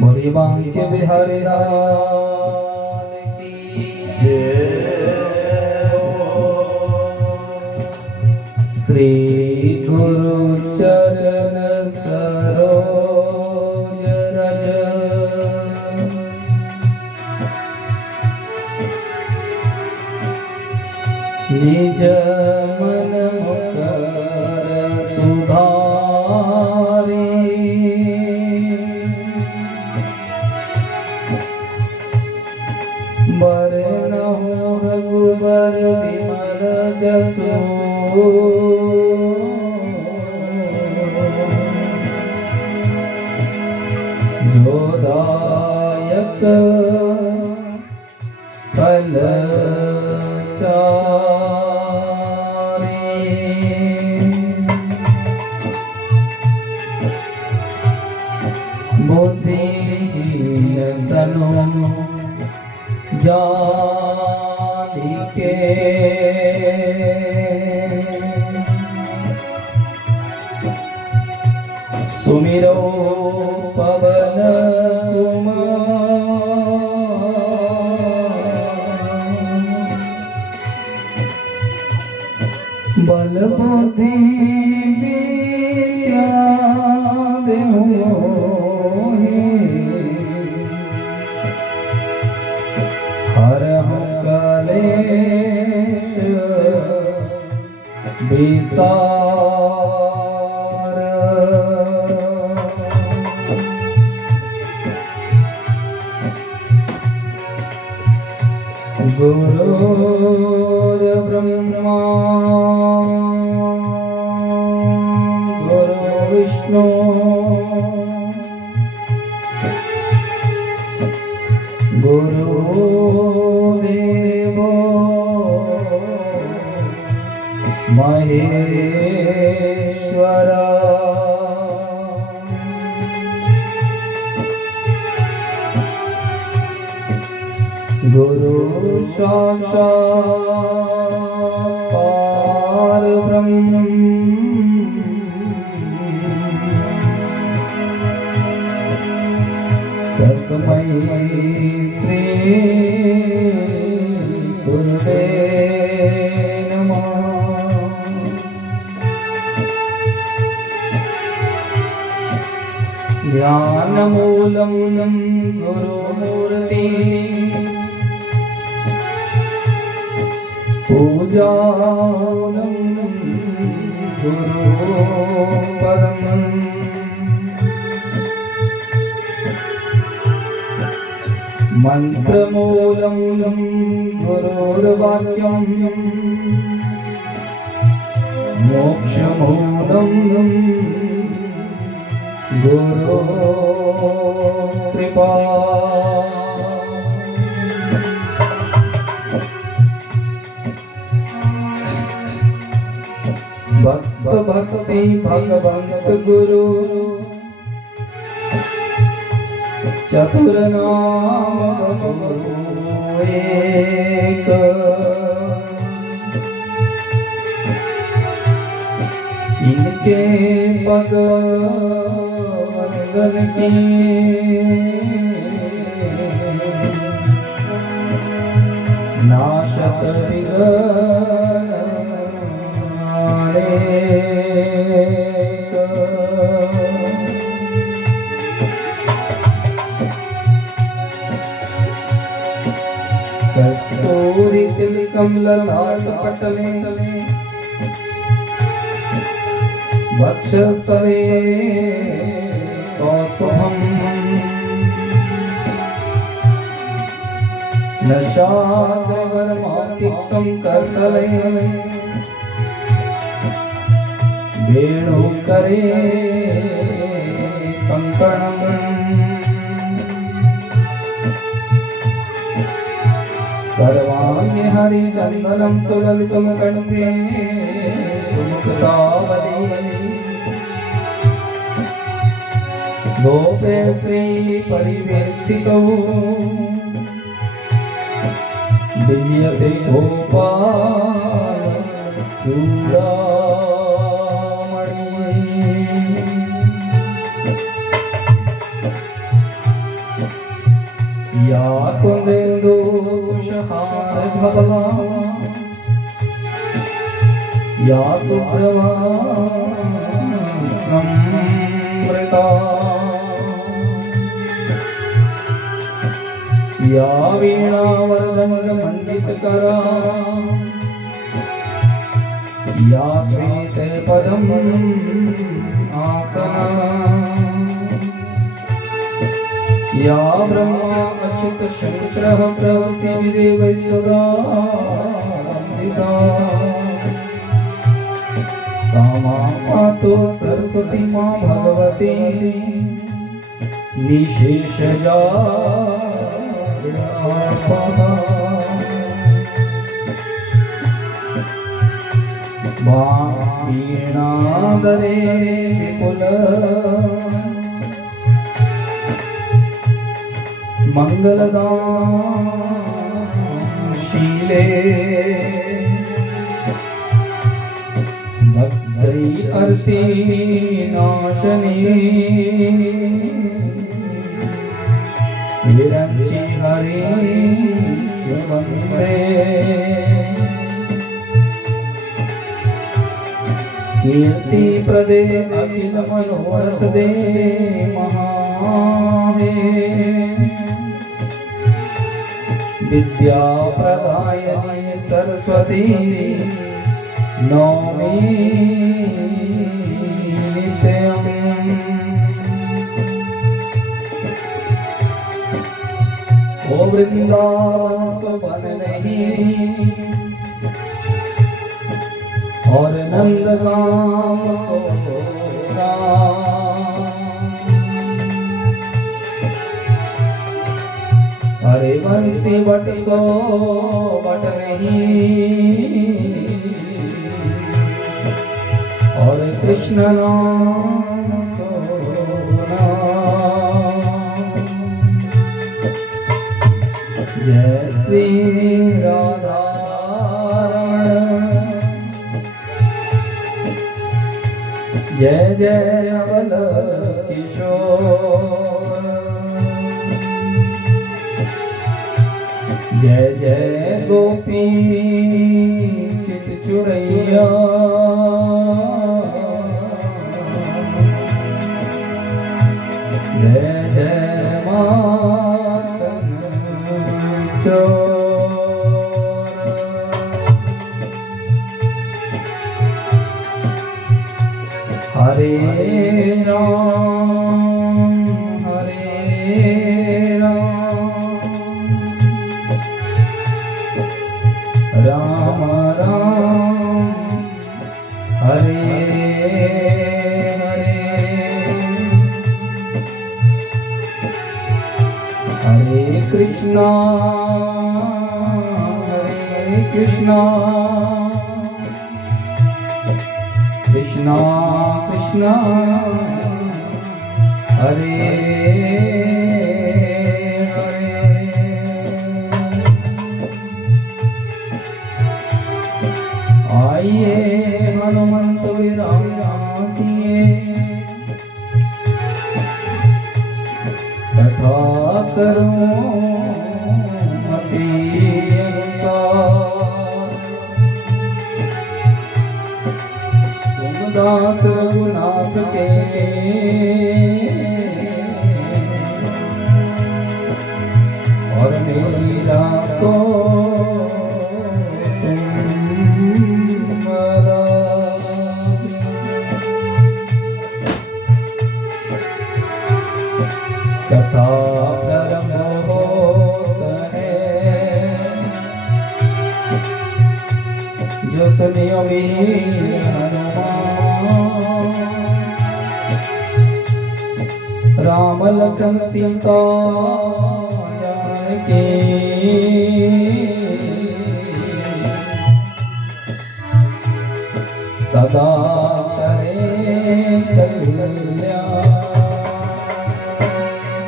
बोलिए बांके बिहारी लाल की श्री गुरु चरण सरोज रज निज मन मुकर सुधारी बरनहु रघुबर विमल जसु जोदायक फलचारी बुद्धिहीन तनु जानिके सुमिरो पवन कुमार बल बुद्धि विद्या देहु हरहु कलेश विकार गुरुर् ब्रह्मा गुरु विष्णु गुरुदेवो महेश्वरा गुरु साक्षात् परब्रह्म तस्मै श्री गुरुवे नमः। ज्ञानमूलं गुरुमूर्ति पूजानं गुरुपदम् मंत्रमूलं गुरुर्वाक्यं मोक्षमूलं गुरु कृपा भक्त भक्ति भगवंत गुरु चतुर नाम गुरु एक इनके पद वंदन की नाशत विघ्न कस्तूरी तिलकम ललाट पटले वक्षस्थले कौस्तुभम् नशाद्रवर्मातिक्तं करतले वेणुकरे कंकणम् सर्वांगे हरिचंदनं सुललितं कंठे सुमुक्तावली गोपे स्त्री परिवेष्टितौ विजयते गोपाल चूड़ामणि भवला या सुप्रवास्त्रमृता या वीणावरदण्डमण्डितकरा या श्वेतपदम् आसना या ब्रह्मा अच्युत शंकरः प्रवृत्तिविदेवैः सदा वन्दिता सा मां पातु सरस्वती मां भगवती निशेषजा वीणादरे विपुल मंगलदान शीले भक्ति अर्ति नाशनी विरंचि हरि वंदे कीर्ति प्रदे अखिल मनोरथ दे महाहे विद्या प्रदायिनी सरस्वती नौमी नित्यम् ओ वृंदावन सुवन नहीं और नंदगाम सोना हरे बंसी बट सो बट नहीं और कृष्ण नाम सोना जय श्री राधा जय जय अवल किशोर जय जय गोपी चित चुरैया जय जय मातन चोर हरे राम राम राम हरे हरे हरे कृष्णा कृष्णा कृष्णा हरे आइए हनुमंत विराम किए कथा करो मति अनुसार तुम दास रघुनाथ के और मेरा को कथा प्रारंभ होता है जो सुनियो वीर हनुमान राम लखन सीता जानकी सदा करे कल्याण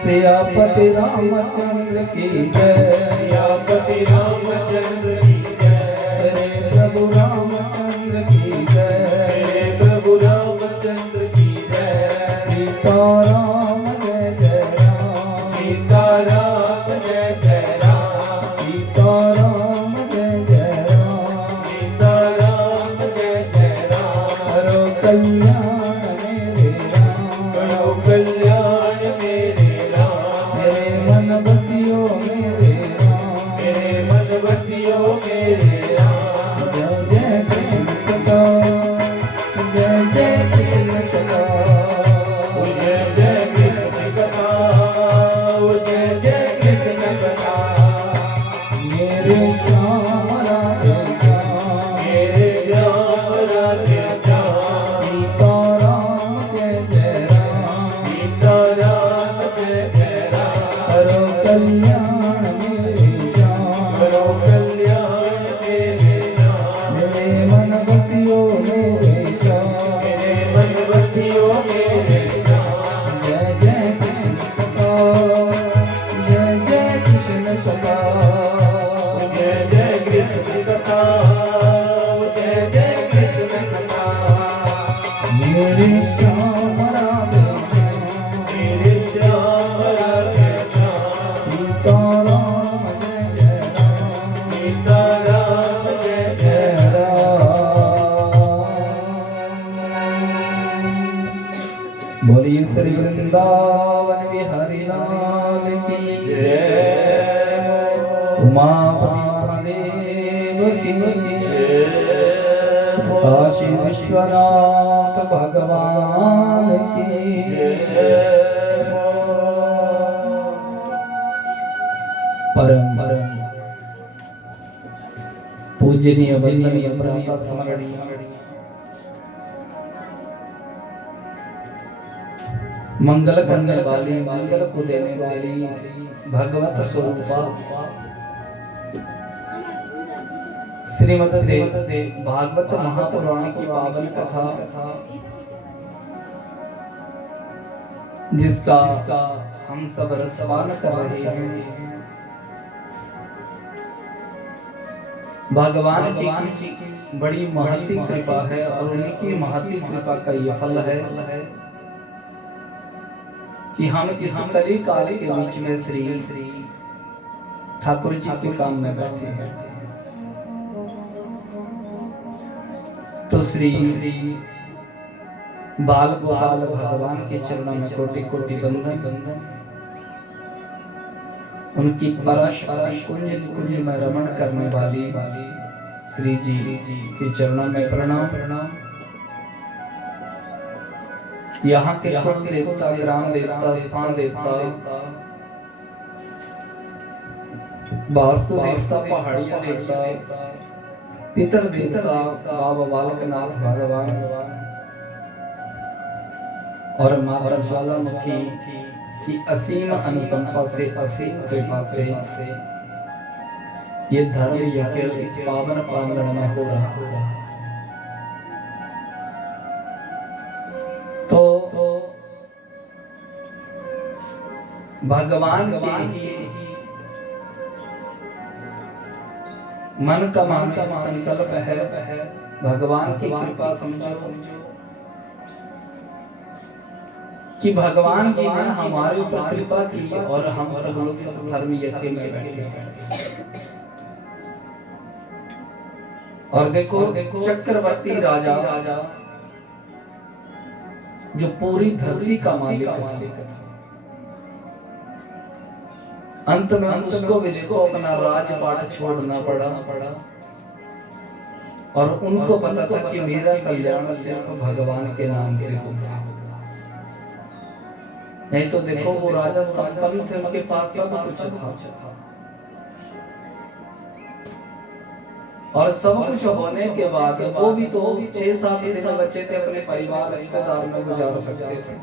सियापति रामचंद्र की जय सियापति रामचंद्र की जय प्रभु रामचंद्र की जय प्रभु रामचंद्र की जय सीताराम जय जय राम सीताराम जय जय राम सीताराम जय वृंदावन बिहारी लाल की जय। उमापति महादेव की जय। काशी विश्वनाथ भगवान की जय। परम पूजनीय वंदनीय प्रभु स्मरणीय मंगल करने वाली, मंगल को देने वाली भगवत स्वरूपा श्रीमद् भागवत महापुराण की पावन कथा, जिसका हम सब रसपान कर रहे हैं। भगवान जी की बड़ी महती कृपा है और उनकी महती कृपा का ये फल है कि हम इस कली काल के बीच में श्री ठाकुर जी के काम में बैठे हैं। तो श्री बाल गोपाल भगवान के चरणों में कोटि कोटि वंदन। उनकी परश कुंज कुंज में रमण करने वाली श्री जी के चरणों में प्रणाम। यहाँ के कुल देवता, ग्राम देवता, स्थान देवता, वास्तु देवता, पहाड़िया देवता, पितर देवता, बाबा बालकनाथ भगवान और माता ज्वालामुखी की असीम अनुकंपा से, असीम कृपा से ये धर्म यज्ञ इस पावन प्रांगण में हो रहा है। तो भगवान के मन का संकल्प है, भगवान की कृपा समझो कि भगवान जी ने हमारे ऊपर कृपा की और हम सब लोग इस धर्म यज्ञ में बैठे। और देखो चक्रवर्ती राजा जो पूरी धरती का मालिक था, अंत में उसको भी देखो अपना राजपाट छोड़ना पड़ा और उनको पता था कि मेरा कल्याण सिर्फ भगवान के नाम से होगा। नहीं तो देखो वो राजा संपन्न थे, उनके पास सब कुछ था और सब कुछ होने के बाद वो भी तो 6-7 दिन बच्चे थे, अपने परिवार रिश्तेदार में गुजार सकते थे।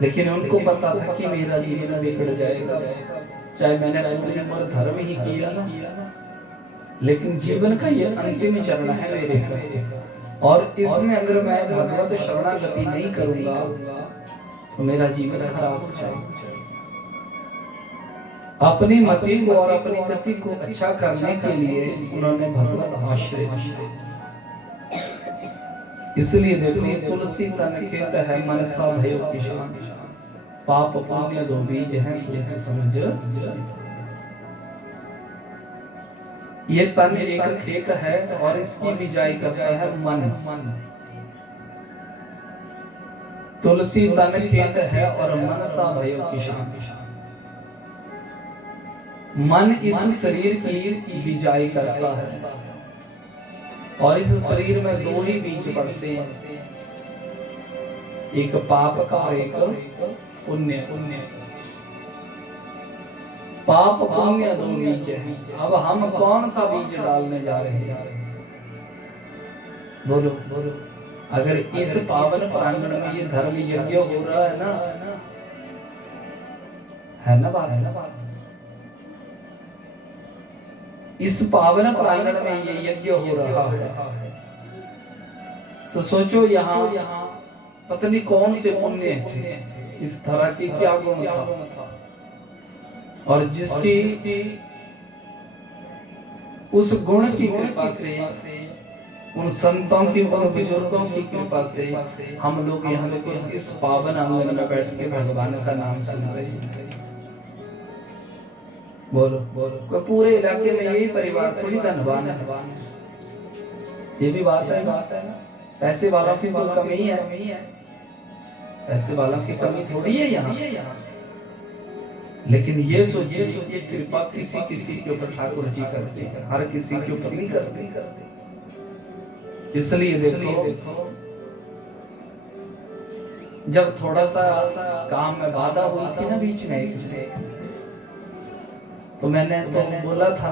लेकिन उनको पता था कि मेरा जीवन बिगड़ जाएगा, चाहे मैंने पूरी उम्र धर्म ही किया ना, लेकिन जीवन का ये अंतिम चरण है मेरे का, और इसमें अगर मैं भगवत शरणागति नहीं करूंगा तो मेरा जीवन खराब हो जाएगा। अपनी मति को और अपनी गति को अच्छा करने के लिए उन्होंने भगवत आश्रय लिया। इसलिए देखो तुलसी तन खेत है मनसा भयो किसान, पाप पुण्य दो बीज हैं सोच समझ। ये तन एक खेत है और इसकी बिजाई करता है मन। तुलसी तन खेत है और मनसा भयो किसान। मन इस शरीर की बिजाई करता है और इस शरीर में 2 ही बीज पड़ते हैं, एक पाप का और एक पुण्य। पाप पुण्य 2 बीज हैं। अब हम कौन सा बीज डालने जा रहे हैं? बोलो बोलो। अगर इस पावन प्रांगण में ये धर्म यज्ञ हो रहा है ना बात, इस पावन प्रांगण में ये यज्ञ हो रहा है, तो सोचो यहाँ पत्नी कौन से पुण्य थे, इस तरह की क्या गुण था, और जिसकी उस गुण की कृपा से, उन संतों की, उन बुजुर्गों की कृपा से हम लोग यहाँ इस पावन आंगन में बैठ के भगवान का नाम सुन रहे हैं। बोलो बोलो। कोई पूरे इलाके में यही परिवार थोड़ी धनवान है, ये भी बात है ना। पैसे वालों की कोई कमी है, पैसे वालों की कमी थोड़ी है यहाँ, लेकिन ये सोचिए कि कृपा किसी किसी के ऊपर ठाकुर जी करते हैं, हर किसी के ऊपर नहीं करते। इसलिए देखो जब थोड़ा सा काम में बाधा हुई थी ना बीच में, तो मैंने तो बोला था,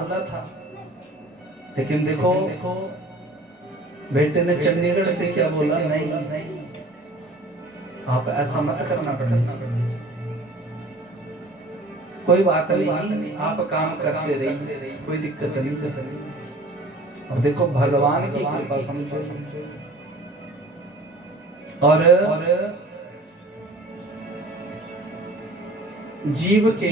लेकिन देखो बेटे ने चंडीगढ़ से क्या बोला, नहीं आप ऐसा मत करना पड़ेगा, कोई बात नहीं, आप काम करते रहिए, कोई दिक्कत नहीं। और देखो भगवान की कृपा समझो, और जीव के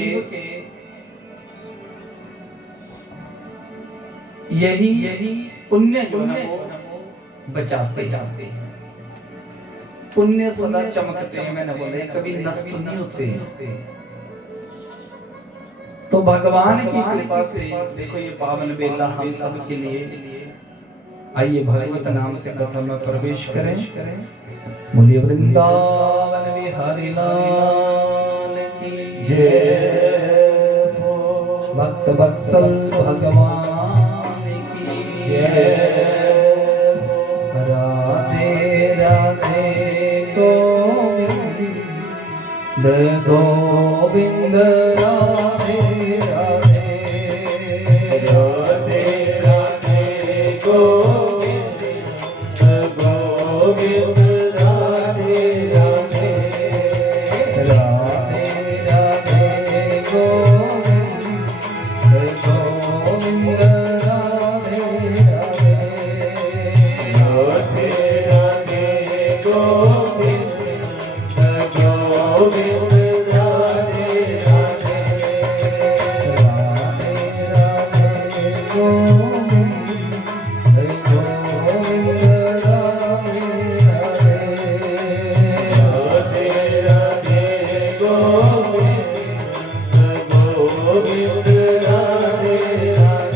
यही पुण्य जो है वो बचाते जाते हैं। पुण्य सदा चमकते हैं, मैंने बोले कभी नष्ट नहीं होते। तो भगवान की कृपा से देखो ये पावन बेला हम सब के लिए। आइए भगवत नाम से कथा में प्रवेश करें। बोलिए वृंदावन बिहारी लाल की जय, भक्त वत्सल भगवान की जय, राधे राधे गोविंद गोविंद राधे राधे, राधे राधे गोविंद गोविंद राधे राधे, राधे राधे गोविंद गोविंद राधे राधे, राधे राधे गोविंद गोविंद राधे राधे।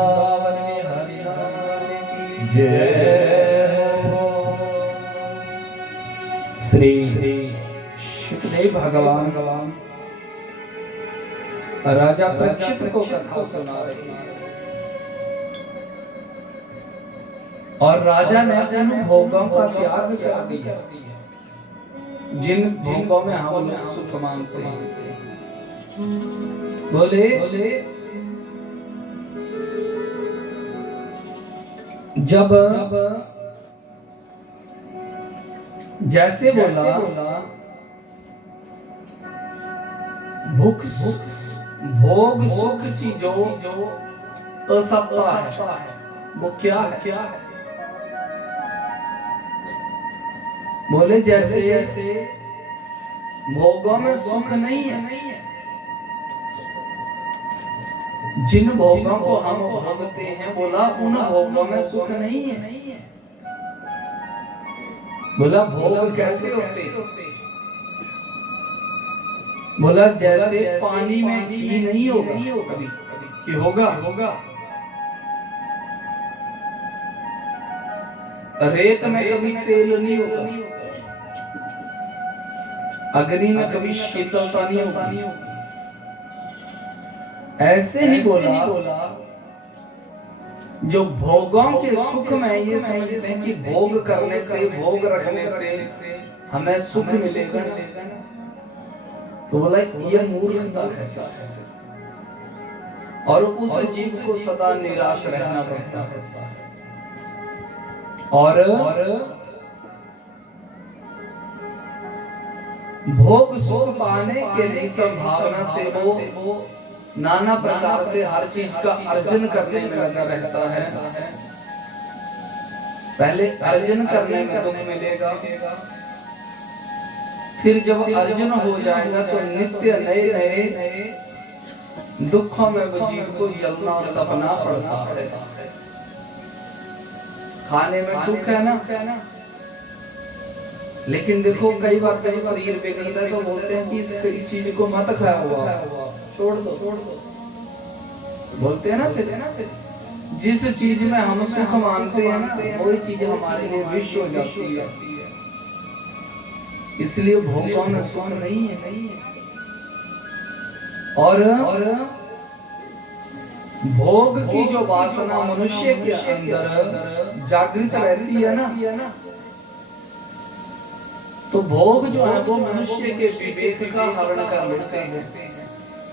वृंदावन बिहारी लाल की जय हो। श्री शुकदेव भगवान राजा परीक्षित को कथा सुना रहे हैं और राजा ने उन भोगों का त्याग कर दिया जिन भोगों में हम लोग सुख मानते हैं। बोले जब जैसे बोला भूख भोग सुख की जो असत्ता है वो क्या है? बोले जैसे भोगों में सुख नहीं है, जिन भोगों को हम भोगते हैं बोला उन भोगों में सुख नहीं है। बोला भोग कैसे होते? बोला जैसे पानी में घी नहीं होगा कभी कि होगा रेत में कभी तेल नहीं होगा, अग्नि में कभी शीतलता नहीं होगी। ऐसे ही बोला जो भोगों के सुख में ये समझते हैं कि भोग करने से भोग रखने से हमें सुख मिलेगा, तो बोला ये मूर्खता है और उस जीव को सदा निराश रहना पड़ता है। और भोग सुख पाने के लिए संभावना से वो नाना प्रकार से हर चीज का अर्जन करने में लगा रहता है। पहले अर्जन करने में दुख मिलेगा, फिर जब अर्जन हो जाएगा तो नित्य नए दुखों में वो जीव को जलना और तपना पड़ता है। खाने में सुख है ना, लेकिन देखो कई बार जब शरीर बिगड़ता है तो बोलते हैं कि इस चीज को मत खाया हुआ, छोड़ दो। बोलते हैं ना फिर जिस चीज में हम सुख मानते हैं ना वही चीज हमारे लिए विष हो जाती है। इसलिए भोगों में सुख नहीं है। और भोग की जो वासना मनुष्य के अंदर जागृत रहती है ना, तो भोग जो है वो मनुष्य के विवेक का हरण कर लेते हैं।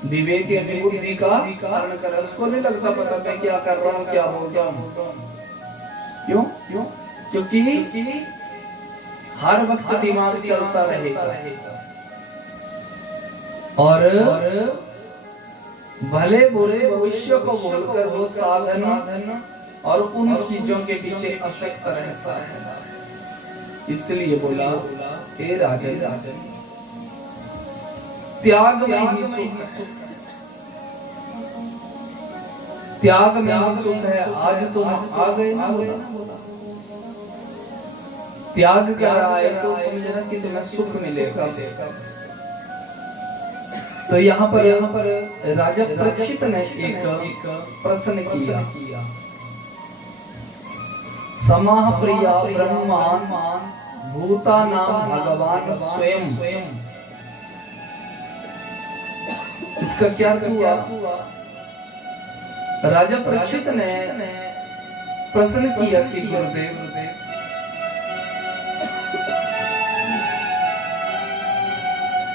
विवेक की बुद्धि का हरण कर, उसको नहीं लगता पता मैं क्या कर रहा हूँ, क्या हो रहा हूँ। क्यों? क्योंकि हर वक्त दिमाग चलता रहेगा और भले बुरे भविष्य को बोलकर वो साधन और उन चीजों के पीछे अशक्त रहता है। इसलिए बोला हे राजन त्याग में ही सुख है, त्याग में ही सुख है। आज तुम आ गए ना, त्याग कर आए तो समझना कि तुम्हें सुख मिलेगा। तो यहाँ पर राजा परीक्षित ने एक प्रश्न किया, समाह प्रिया ब्रह्मान भूता नाम भगवान स्वयं। इसका क्या हुआ? राजा परीक्षित ने प्रश्न किया कि गुरुदेव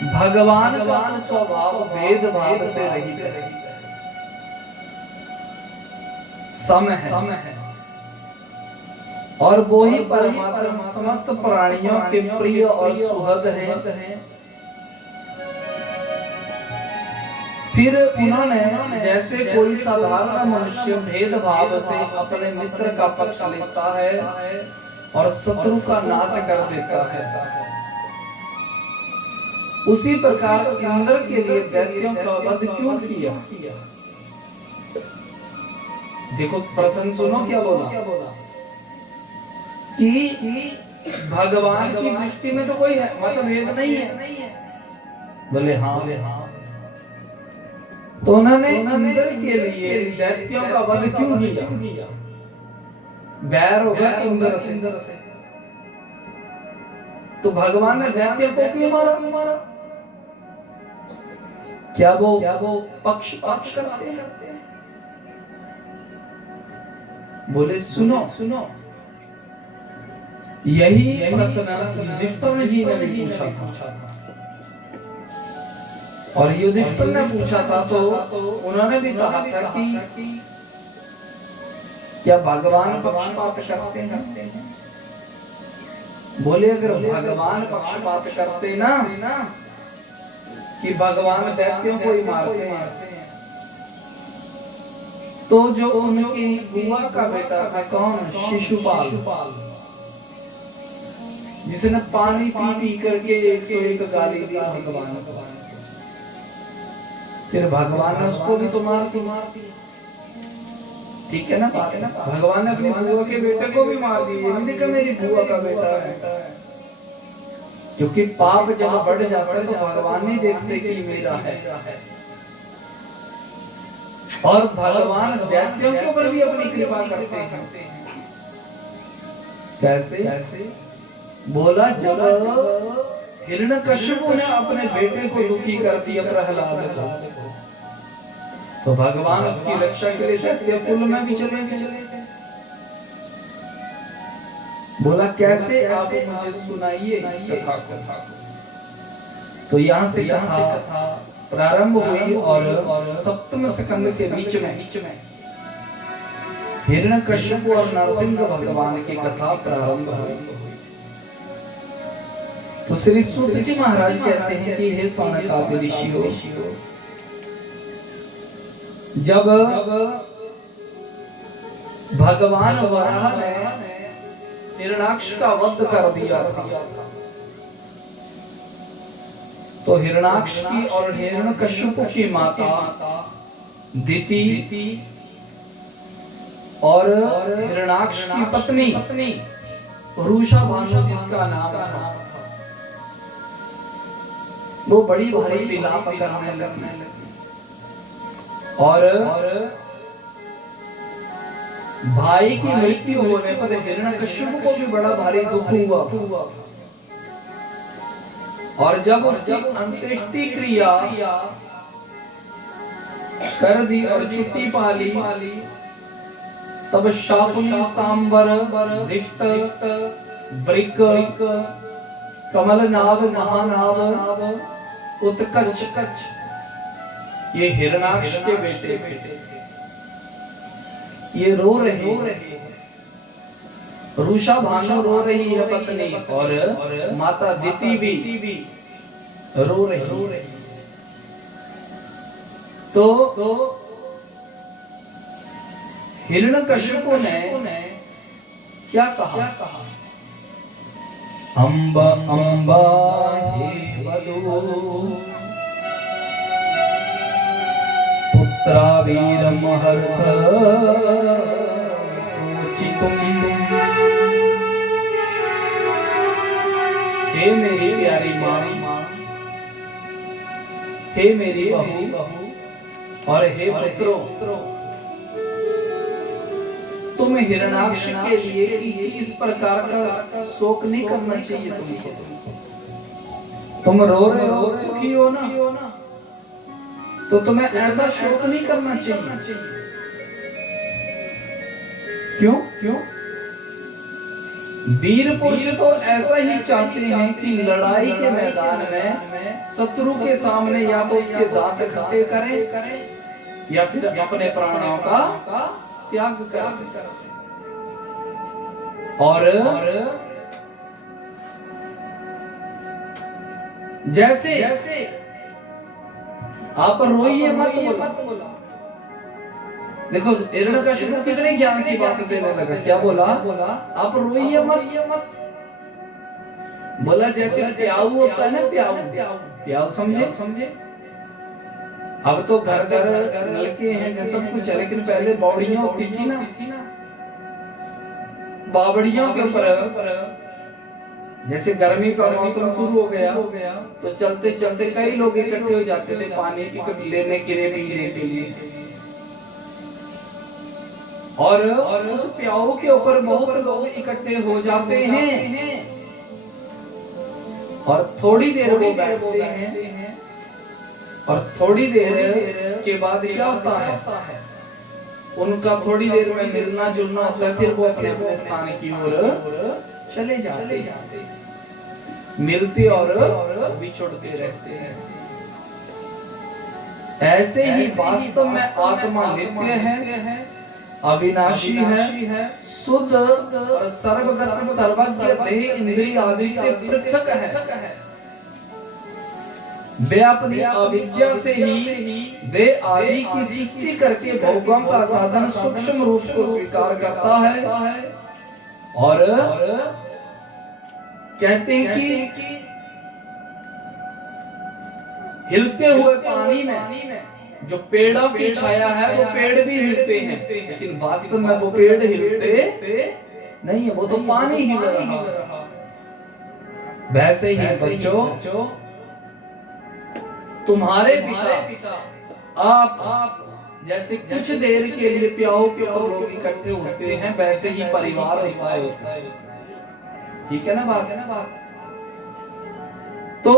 भगवान का स्वभाव भेदभाव से रहित है, सम है और वो ही परमात्मा समस्त प्राणियों के प्रिय और सुहृद है। फिर उन्होंने जैसे कोई साधारण मनुष्य भेदभाव से अपने मित्र का पक्ष लेता है और शत्रु का नाश कर देता है, उसी प्रकार इंद्र के लिए दैत्यों का वध क्यों किया? देखो प्रश्न सुनो क्या बोला कि भगवान की दृष्टि में तो कोई मतभेद नहीं है। बोले हाँ तो उन्होंने इंद्र के लिए दैत्यों का वध क्यों किया? बैर होगा इंद्र से, तो भगवान ने दैत्यों को क्यों मारा? क्या वो पक्षपात करते हैं? बोले सुनो, यही प्रश्न युधिष्ठिर जी ने पूछा था, और युधिष्ठिर ने पूछा था तो उन्होंने भी कहा था कि क्या भगवान पक्षपात करते हैं? बोले अगर भगवान पक्षपात करते ना कि भगवान दैत्यों को ही मारते हैं, तो जो उनकी बुआ का बेटा था कौन, शिशुपाल, जिसने पानी पी करके 101 गाली दी भगवान, फिर भगवान ने उसको भी तो मार दी। ठीक है ना बात? भगवान ने अपनी बुआ के बेटे को भी मार दिया, ये नहीं देखा मेरी बुआ का बेटा है। क्योंकि पाप जब बढ़ जाता है तो भगवान नहीं देखते कि मेरा है, और भगवान दैत्यों के ऊपर भी अपनी कृपा करते हैं। कैसे? बोला जब हिरण्यकश्यप ने अपने बेटे को दुखी कर दिया प्रहलाद को, तो भगवान उसकी रक्षा के लिए दैत्य कुल में भी चले गए। बोला कैसे, आप मुझे सुनाइए इस कथा को। तो यहाँ से कथा प्रारंभ हुई और सप्तम स्कंद के बीच में हिरण्यकश्यप और नरसिंह भगवान की कथा प्रारंभ हुई। तो श्री सूत जी महाराज कहते हैं कि हे सौनकादि ऋषियों, जब भगवान वराह ने हिरण्याक्ष का वध कर दिया था, तो हिरण्याक्ष की और हिरण्यकश्यप की माता दिति और हिरण्याक्ष की पत्नी रूषा भानु जिसका नाम था, वो बड़ी भारी विलाप करने लगी, और भाई की मृत्यु होने पर हिरण्यकश्यप को भी बड़ा भारी दुख हुआ, और जब उसकी अंत्येष्टि क्रिया कर दी और छुट्टी पाली, तब शाकुनी, सांबर, धिष्ट, वृक, कमलनाग, महानाग, उत्कच, ये हिरण्याक्ष के बेटे ये रो रहे हैं। रूषा भानु रो रही है पत्नी, और माता दिति भी रो रही। तो हिरण्यकश्यप ने क्या कहा? अम्बा अम्बा हे वधू पुत्रा वीरमहर्ष सोचितुम। हे मेरी प्यारी माँ, हे मेरी बहू और हे पुत्रों, तुम हिरण्याक्ष के लिए इस प्रकार का शोक नहीं करना चाहिए। तुम रो रहे हो, दुखी हो ना, तो तुम्हें ऐसा शोक नहीं करना चाहिए। क्यों? वीर पुरुष तो ऐसा ही चाहते हैं कि लड़ाई के मैदान में शत्रु के सामने या तो उसके दांत खट्टे करें या फिर अपने प्राणों का त्याग करें। और जैसे आप रोइए मत बोला। देखो हिरण्यकश्यप कितने ज्ञान की बात देने लगा। क्या बोला? आप रोइए मत। बोला जैसे प्याऊ होता है ना, प्याऊ समझे। अब तो घर नलके हैं, सब कुछ है, लेकिन पहले बावड़ियां होती थी ना, बावड़ियों के ऊपर जैसे गर्मी का मौसम शुरू हो गया तो चलते चलते कई लोग इकट्ठे हो जाते थे पानी लेने के लिए, पीने के लिए, और उस प्याऊ के ऊपर बहुत लोग इकट्ठे हो जाते हैं और थोड़ी देर वो बैठते हैं और थोड़ी देर के बाद क्या होता है, उनका थोड़ी देर में मिलना जुलना होता है, फिर वो अपने अपने स्थान की ओर चले जाते, मिलते और बिछुड़ते रहते हैं। ऐसे ही वास्तव में आत्मा नित्य है, अविनाशी है, शुद्ध और सर्वगत सर्वज्ञ, देह इंद्रिय आदि से पृथक है। वे अपनी अविद्या से ही वे आदि की सृष्टि करके भोगों का साधन सूक्ष्म रूप को स्वीकार करता है और कहते हैं कि हिलते हुए पानी में जो पेड़ों की छाया है वो पेड़ भी हिलते हैं, लेकिन वास्तव में वो पेड़ हिलते नहीं है, वो तो पानी हिल रहा। वैसे ही बच्चों तुम्हारे पिता आप जैसे कुछ देर के लिए प्याऊ के ऊपर लोग इकट्ठे होते हैं, वैसे ही परिवार होता है। ठीक है ना बात? तो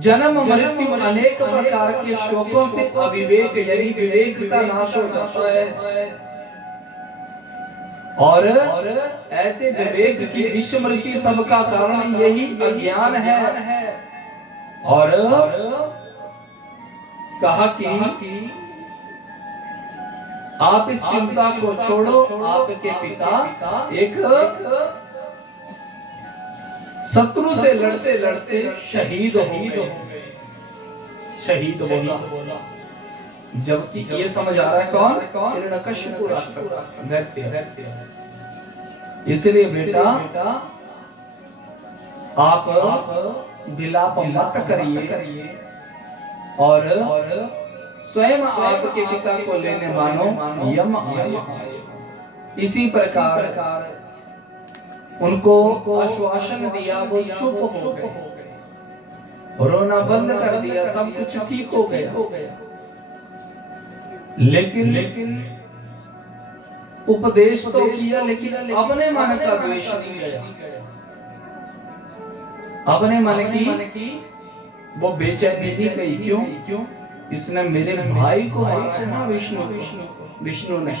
जन्म मृत्यु अनेक प्रकार के शोकों से अविवेक यानी विवेक का नाश हो जाता है और ऐसे विवेक की विस्मृति सबका कारण यही अज्ञान है। और कहा कि आप इस चिंता को छोड़ो, आपके पिता एक शत्रु से लड़ते लड़ते शहीद हो गए। शहीद बोला, जबकि ये समझ आ रहा है कौन? हिरण्यकशिपु राक्षस दैत्य। इसलिए बेटा आप विलाप मत करिए और स्वयं आपके पिता को लेने मानो यम आए। इसी प्रकार उनको आश्वासन दिया, वो चुप हो गए, रोना बंद कर दिया, सब कुछ ठीक हो गया। लेकिन उपदेश तो किया, लेकिन अपने मन का द्वेष नहीं गया। अपने मन की वो बेचैनी गई। क्यों? इसने मेरे भाई को मारा है ना, विष्णु ने।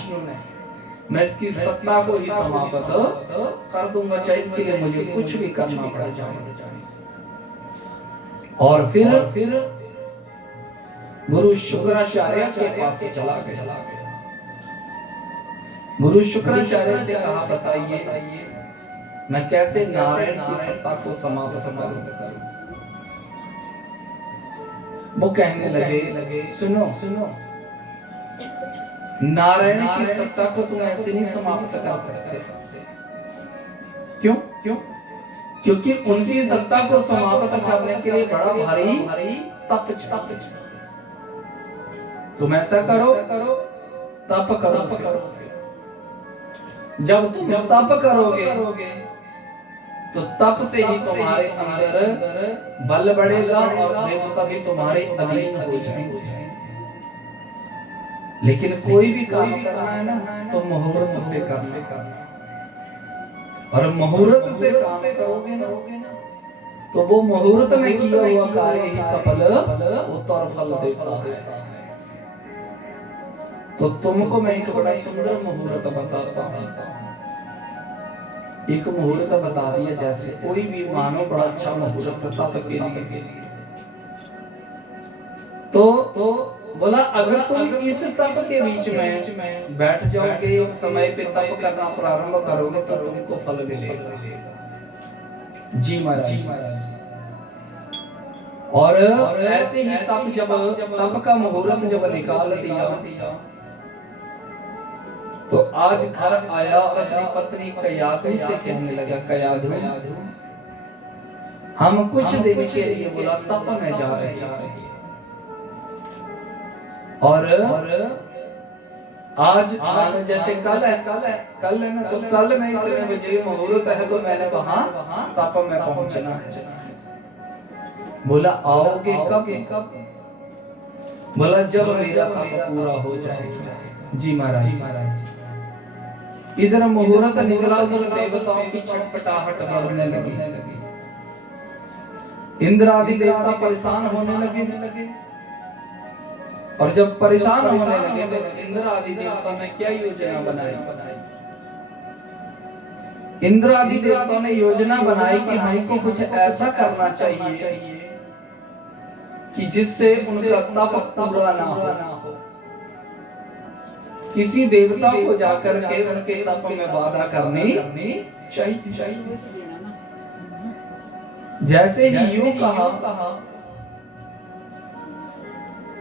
मैं इसकी सत्ता को ही समाप्त कर दूंगा, चाहे इसके लिए मुझे कुछ भी करना पड़ जाए। और फिर गुरु शुक्राचार्य के पास चला गया। गुरु शुक्राचार्य से कहा, बताइए मैं कैसे नारायण की सत्ता को समाप्त करूं? वो कहने लगे, सुनो, नारायण की सत्ता को तुम ऐसे नहीं समाप्त कर सकते। क्यों? क्योंकि उनकी सत्ता को समाप्त करने के लिए बड़ा भारी तप चाहिए। तुम ऐसा करो, तप करो। जब तुम तप करोगे तो तप से ही तुम्हारे अंदर बल बढ़ेगा और देवता भी तुम्हारे अधीन हो जाएंगे। लेकिन कोई भी काम करना है ना तो मुहूर्त से करना, और मुहूर्त से काम करोगे ना तो वो मुहूर्त में किया हुआ कार्य ही सफल उत्तर फल देता है। तो तुमको मैं एक बड़ा सुंदर मुहूर्त बताता हूँ। एक मुहूर्त बता दिया, जैसे कोई भी मानो बड़ा अच्छा मुहूर्त तप के लिए। तो बोला, अगर तुम इस तप के बीच में बैठ जाओगे, समय पे तप करना प्रारंभ करोगे तो तुमको फल मिलेगा। जी महाराज। और ऐसे ही तप का मुहूर्त जब निकाल दिया तो आज घर आया और अपनी पत्नी कयाधु से कहने लगा, कयाधु हम कुछ दिन के लिए बोला तप में जा रहे हैं और आज मानो जैसे कल है ना, तो कल में इतने बजे मुहूर्त है, तो मैंने वहां तप में पहुंचना है। बोला आओगे कब? बोला जब मेरा तप पूरा हो जाएगा। जी महाराज। इधर मुहूर्त निकला, उधर देवताओं की छटपटाहट बढ़ने लगी। इंद्र आदि देवता परेशान होने लगे। और जब परेशान होने लगे तो इंद्र आदि देवता ने क्या योजना बनाई? इंद्र आदि देवताओं ने योजना बनाई कि हमको कुछ ऐसा करना चाहिए कि जिससे उनका तप पूरा ना हो। किसी देवता को जाकर के उनके तप में बाधा करनी चाहिए। जैसे ही यूं कहा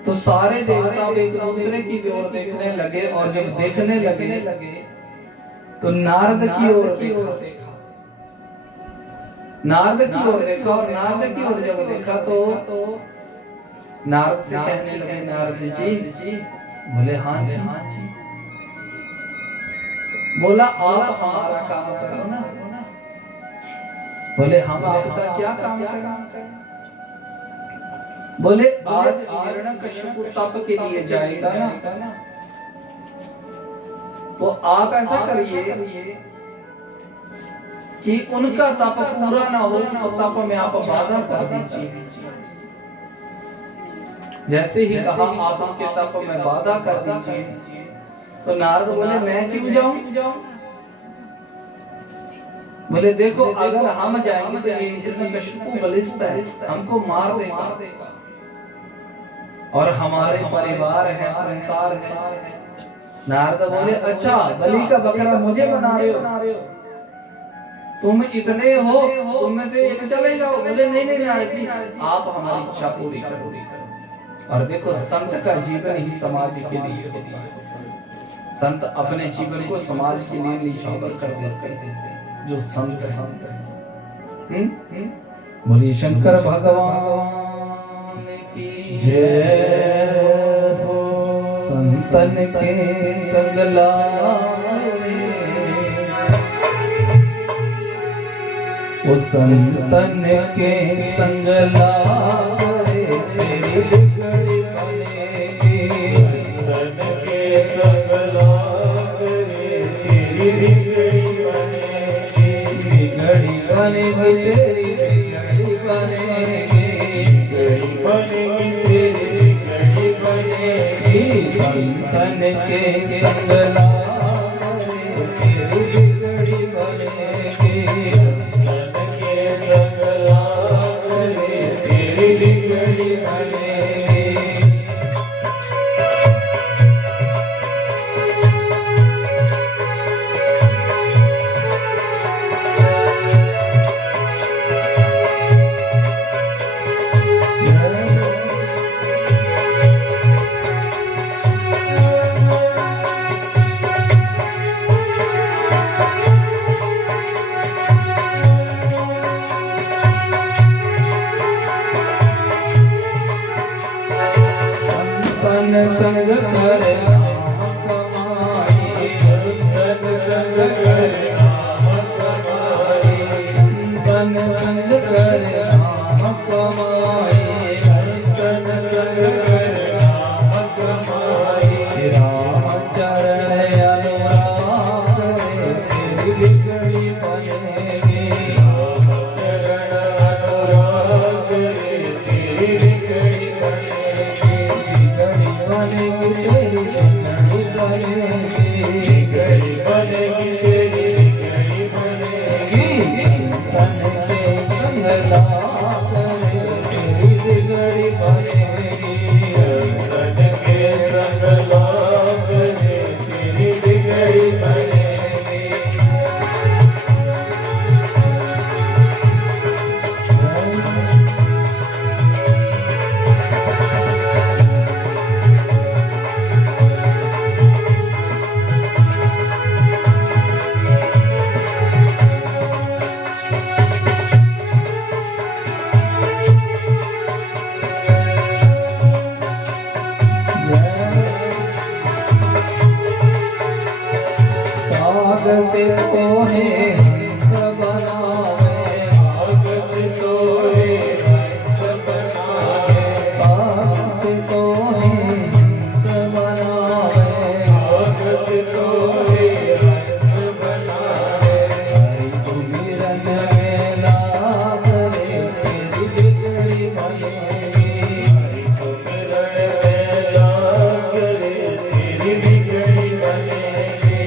तो सारे देवता एक दूसरे की ओर देखने लगे, और जब देखने लगे तो नारद की ओर देखा। नारद की ओर देखा, और नारद की ओर जब देखा तो नारद से कहने लगे, नारद जी। बोले हाँ जी। बोला आप हमारा काम करो ना। बोले हम आपका क्या काम करें? बोले आज हिरण्यकश्यप तप के लिए जाएगा ना, तो आप ऐसा करिए कि उनका तप पूरा ना हो, उस तप में आप बाधा कर दीजिए। जैसे ही कहा आप उनके तप में बाधा कर दीजिए, तो नारद बोले मैं क्यों जाऊं? बोले देखो अगर हम जाएंगे तो ये हिरण्यकश्यप बलिष्ठ है, हमको मार देगा, और हमारे परिवार है, संसार है। नारद बोले अच्छा बलि का बकरा मुझे बना रहे हो? तुम इतने हो, तुम में से एक चले जाओ। बोले नहीं नारद जी, आप हमारी इच्छा पूरी करो। और देखो संत का जीवन ही समाज के लिए होता है। संत अपने जीवन को समाज के लिए निछावर कर देते हैं। जो संत है। बोलिए शंकर भगवान की जय हो। संतन के संग लावे, ओ संतन के संग लावे, तेरी बिगड़ी बनेगी। संतन के संग लावे, तेरी बिगड़ी बनेगी, तेरी बिगड़ी बनेगी, बिगड़ी बनेगी, तेरी बिगड़ी बनेगी। संतन के संग लावे, तेरी बिगड़ी बनेगी। संतन के संग लावे, तेरी बिगड़ी बनेगी। संग कर कमाई, संग कर कमाई, संतन संग कर कमाई, संतन संग कर कमाई। राम चरण अनुराग, तेरी बिगड़ी बनेगी। राम चरण अनुराग, तेरी बिगड़ी बनेगी। बनेगी तेरी बिगड़ी बनेगी, बिगड़ी बनेगी तेरी से तोहे हंस बनावे, आग से तोहे हंस बनावे, आग से तोहे हंस बनावे, आग से तोहे हंस बनावे। हरि सुमिरन में लाग रे तेरी बिगड़ी बनेगी, हरि सुमिरन में लाग रे तेरी बिगड़ी बनेगी,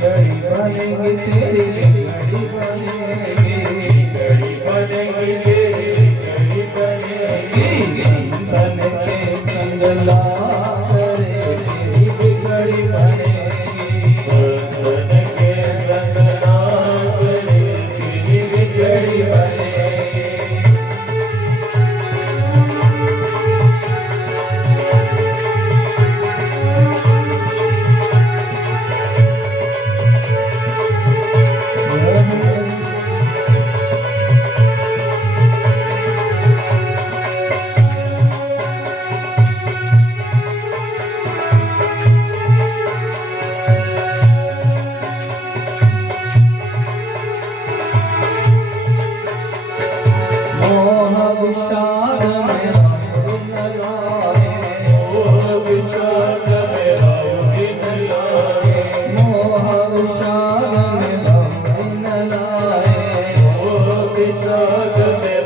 बिगड़ी बनेगी तेरी बिगड़ी बनेगी, बिगड़ी बनेगी तेरी बिगड़ी बनेगी। संतन के संग लाग रे तेरी बिगड़ी बनेगी, संतन के संग लाग रे तेरी बिगड़ी बनेगी। मोह विषाद में दिन लाए, मोह विषाद में दिन लाए, मोह विषाद में दिन लाए, मोह विषाद में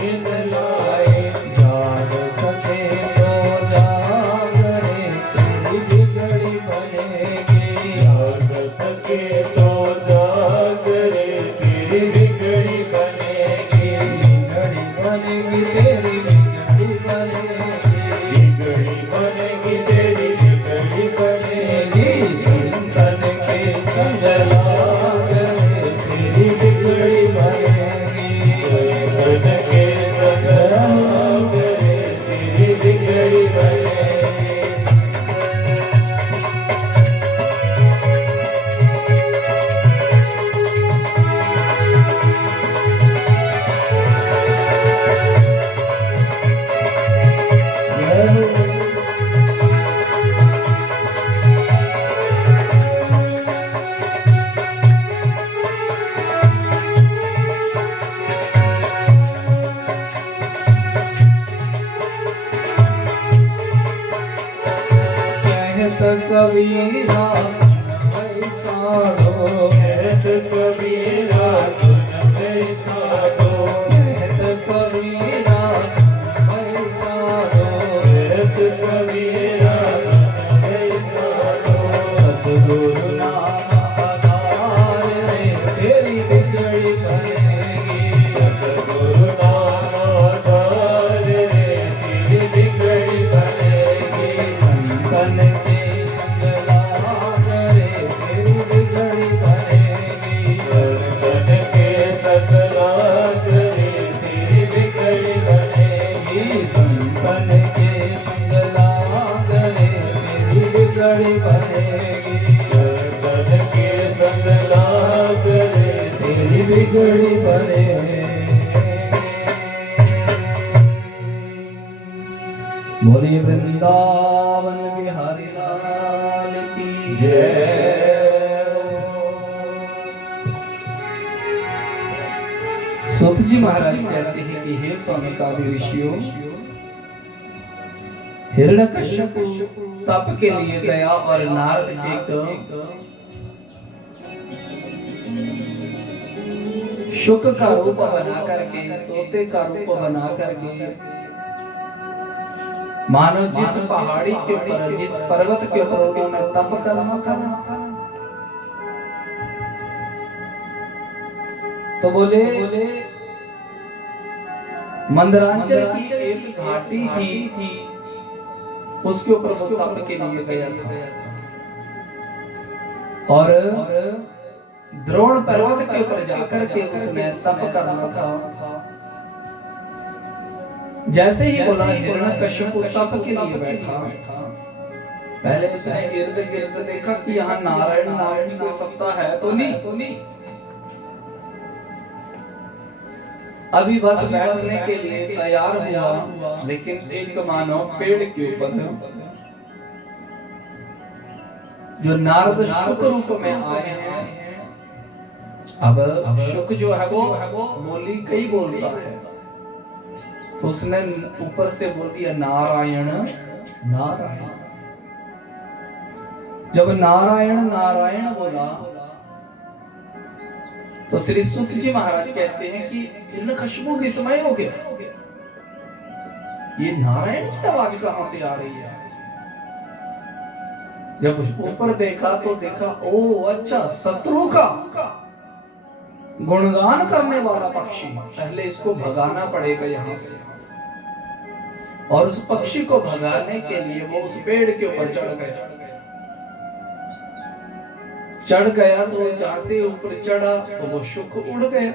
दिन लाए। जाग सके तो जाग रे तेरी बिगड़ी बनेगी, जाग सके तो जाग रे तेरी बिगड़ी बनेगी, बनेगी तेरी बिगड़ी बनेगी, बिगड़ी बनेगी तेरी बिगड़ी बनेगी। संतन के संग लाग रे तेरी बिगड़ी बनेगी, संतन के संग लाग रे तेरी बिगड़ी बनेगी। कहत कबीरा बैसारो, कहत कबीरा सुन बैसारो, कहत कबीरा बैसारो, कहत कबीरा बैसारो। सतगुरु नाम आधार रे तेरी बिगड़ी बनेगी, सतगुरु नाम आधार रे तेरी बिगड़ी बनेगी। संतन के संग लाग रे तेरी बिगड़ी बनेगी, संतन के संग लाग रे तेरी बिगड़ी बनेगी, संतन के संग लाग रे तेरी बिगड़ी बनेगी, संतन के संग लाग रे तेरी बिगड़ी बनेगी। बोलिए वृंदावन बिहारी लाल की जय। सूत जी महाराज कहते हैं कि हे सौनकादि ऋषियों, हिरण्यकश्यप तप के लिए गया और नारद एक शुक का रूप बना करके, तोते का रूप बना करके, मानो जिस पहाड़ी के ऊपर, जिस पर्वत के ऊपर उन्होंने तप करना था, तो बोले मंदरांचल की एक घाटी थी, उसके ऊपर वो तप के लिए गया था और द्रोण पर्वत के ऊपर जाकर के उसने तप करना था। जैसे ही बोला हिरण्यकश्यप तप के लिए बैठा, पहले उसने इर्द गिर्द देखा कि यहाँ नारायण नाम की कोई सत्ता है तो नहीं, अभी बस बैठने के लिए तैयार हुआ, लेकिन एक मानो पेड़ के ऊपर जो नारद शुक रूप में आए हैं अब शुक जो है वो बोली कई बोलता है, तो उसने ऊपर से बोल दिया नारायण नारायण। जब नारायण नारायण बोला तो श्री सूत जी महाराज कहते हैं कि हिरण्यकशिपु विस्मय हो गया, ये नारायण की आवाज कहां से आ रही है। जब ऊपर देखा तो देखा ओ अच्छा शत्रु का गुणगान करने वाला पक्षी, पहले इसको भगाना पड़ेगा यहां से। और उस पक्षी को भगाने के लिए वो उस पेड़ के ऊपर चढ़ गया। तो जहां से ऊपर चढ़ा तो वो शुक उड़ गया,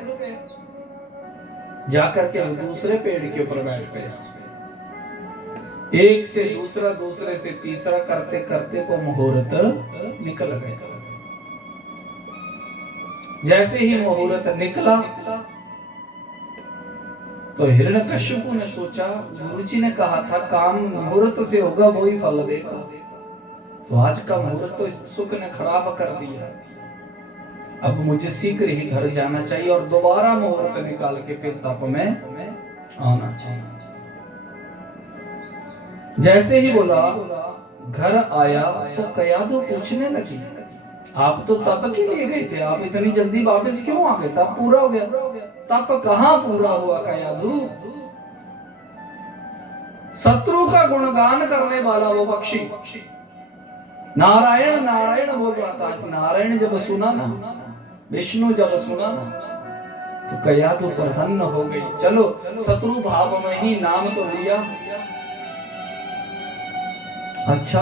जाकर के वो दूसरे पेड़ के ऊपर बैठ गया। एक से दूसरा, दूसरे से तीसरा करते करते वो मुहूर्त निकल गया। जैसे ही मुहूर्त निकला तो हिरण्यकशिपु ने सोचा, गुरुजी ने कहा था काम मुहूर्त से होगा वो ही फल देगा, तो आज का मुहूर्त तो इस शुक ने खराब कर दिया, अब मुझे शीघ्र ही घर जाना चाहिए और दोबारा मुहूर्त निकाल के फिर तप में आना चाहिए। जैसे ही बोला घर आया तो कयादु पूछने लगी, आप तो तप के लिए गए थे, आप इतनी जल्दी वापस क्यों आ गए, तप पूरा हो गया। तप कहां पूरा हुआ कयादु, शत्रु का गुणगान करने वाला वो पक्षी नारायण नारायण बोल रहा था। आज नारायण जब सुना ना, विष्णु जब सुना ना, तो कयादु प्रसन्न हो गई। चलो शत्रु भाव में ही नाम तो लिया, अच्छा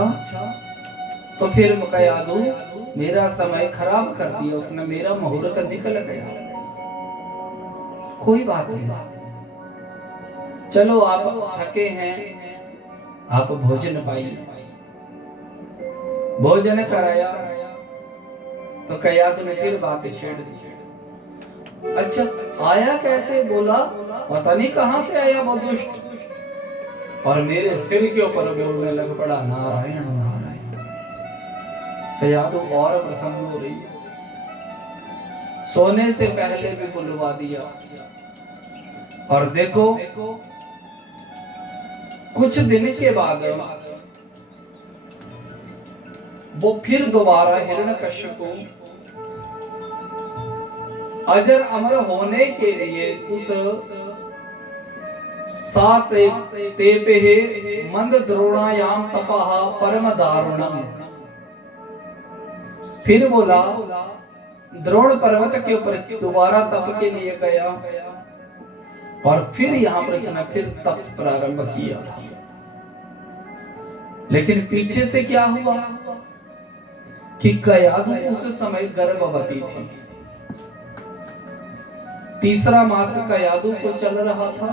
तो फिर कयादु मेरा समय खराब कर दिया उसने, मेरा मुहूर्त निकल गया, कोई बात नहीं, चलो आप थके हैं, आप भोजन पाइए। भोजन कराया तो कयादु ने फिर बात छेड़ दी। अच्छा आया कैसे, बोला पता नहीं कहां से आया वो दुष्ट, और मेरे सिर के ऊपर बोलने लग पड़ा नारायण नारायण। कयादु और प्रसन्न हो रही है, सोने से पहले भी बुलवा दिया। और देखो कुछ दिन के बाद वो फिर दोबारा हिरण्यकशिपु अजर अमर होने के लिए उस सात तेपे मंद द्रोणायाम तपः परम दारुणम, फिर बोला द्रोण पर्वत के ऊपर दोबारा तप के लिए गया, और फिर यहाँ पर उसने फिर तप प्रारंभ किया। लेकिन पीछे से क्या हुआ कि कयादु उस समय गर्भवती थी, तीसरा मास कयादु को चल रहा था,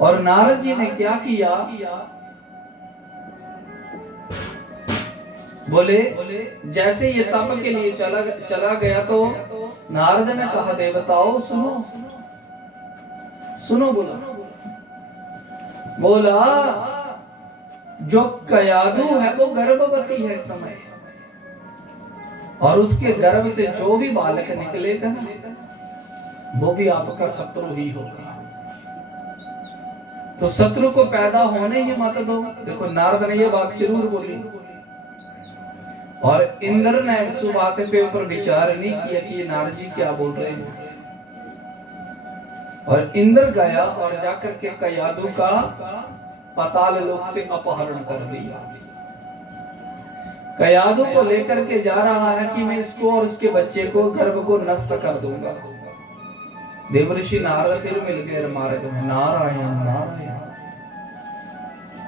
और नारद जी ने क्या किया, बोले जैसे ये तप के लिए चला गया तो नारद ने कहा देवताओं सुनो सुनो, बोला जो कयादु है वो गर्भवती है इस समय, और उसके गर्भ से जो भी बालक निकलेगा वो भी आपका शत्रु ही होगा, तो शत्रु को पैदा होने ही मत दो। देखो नारद ने ये बात जरूर बोली, और इंद्र ने इस बात पे ऊपर विचार नहीं किया कि ये नारद जी क्या बोल रहे हैं, और इंद्र गया और जाकर के कयादु का पाताल लोक से अपहरण कर लिया। कयादु को लेकर के जा रहा है कि मैं इसको और उसके बच्चे को गर्भ को नष्ट कर दूंगा। देवर्षि नारद फिर मिल गए मार्ग में, नारायण नारायण।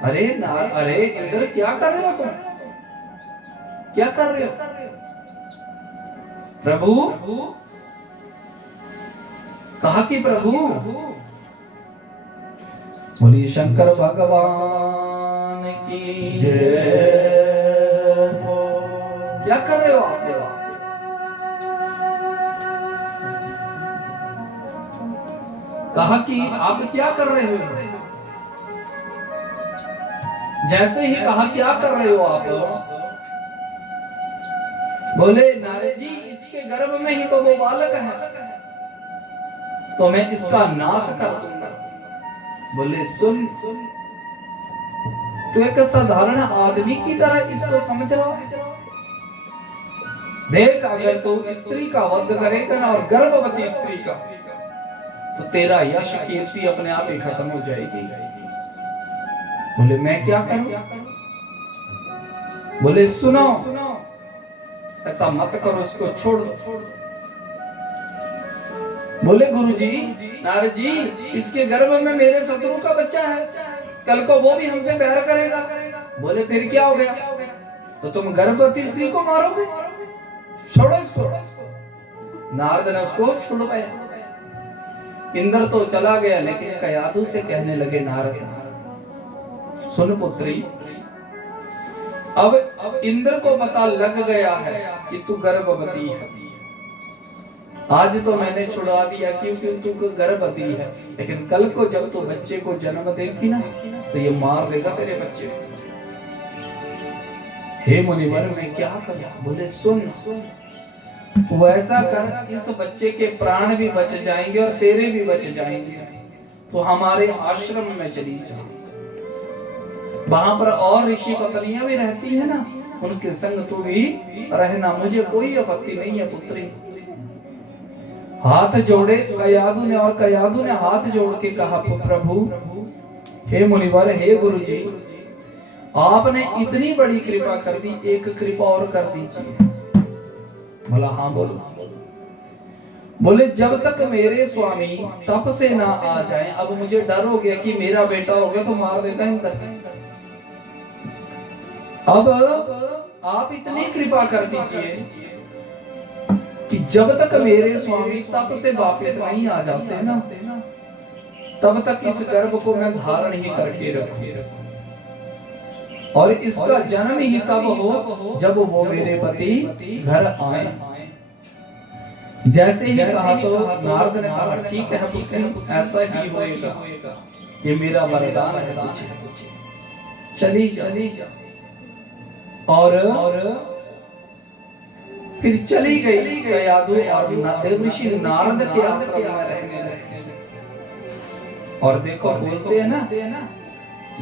अरे इंद्र क्या कर रहे हो तुम, क्या कर रहे हो प्रभु, कहा कि प्रभु, बोलिए शंकर भगवान की जय। क्या कर रहे हो आप लोग, कहा कि आप क्या कर रहे हो, जैसे ही कहा क्या कर रहे हो आप, बोले नारद जी इसके इसके गर्भ में ही तो वो बालक है, तो मैं इसका नाश कर दूंगा। बोले सुन, तू एक साधारण आदमी की तरह इसको समझ रहा है। देख, अगर तू स्त्री का वध करेगा ना, और गर्भवती स्त्री का, तो तेरा यश कीर्ति अपने आप ही खत्म हो जाएगी। बोले मैं क्या करूं? बोले सुनो, ऐसा मत करो, उसको छोड़ दो। बोले गुरुजी, नारद जी, इसके गर्भ में मेरे शत्रु का बच्चा है, कल को वो भी हमसे बैर करेगा। बोले फिर क्या हो गया? तो तुम गर्भवती स्त्री को मारोगे? छोड़ो इसको। नारद ने उसको छुड़वाया। इंद्र तो चला गया, लेकिन कयाधु से कहने लगे, नारद सुन पुत्री, अब इंद्र को पता लग गया है कि तू गर्भवती है। आज तो मैंने छुड़ा दिया क्योंकि तू गर्भवती है, लेकिन कल को जब तू बच्चे को जन्म देगी ना, तो ये मार देगा तेरे बच्चे को। हे मुनिवर, मैं क्या करूं? बोले सुन, तू ऐसा कर, इस बच्चे के प्राण भी बच जाएंगे और तेरे भी बच जाएंगे। तो हमारे आश्रम में चली जा, वहां पर और ऋषि पत्नियां भी रहती है ना, उनके संग तू भी रहना, मुझे कोई आपत्ति नहीं है पुत्री। हाथ जोड़े कयाधु ने, और कयाधु ने हाथ जोड़ के कहा, प्रभु, हे मुनिवर, हे गुरुजी, आपने इतनी बड़ी कृपा कर दी, एक कृपा और कर दीजिए। बोला हाँ बोलो। बोले जब तक मेरे स्वामी तप से ना आ जाए, अब मुझे डर हो गया कि मेरा बेटा हो गया तो मार देगा इंद्र। अब आप इतनी कृपा कर दीजिए कि जब तक मेरे स्वामी तप से वापस नहीं आ जाते ना, तब तक इस गर्भ को मैं धारण ही करके रखूं, और इसका जन्म ही तब हो जब वो मेरे पति घर आए। जैसे ही कहा तो नारद ने कहा, ठीक है पुत्री, ऐसा ही होएगा, ये मेरा वरदान है तुझे, चली जा। और फिर चली गई कयाधु, और देवऋषि नारद के आश्रम में रहने लगे। और देखो, बोलते हैं ना,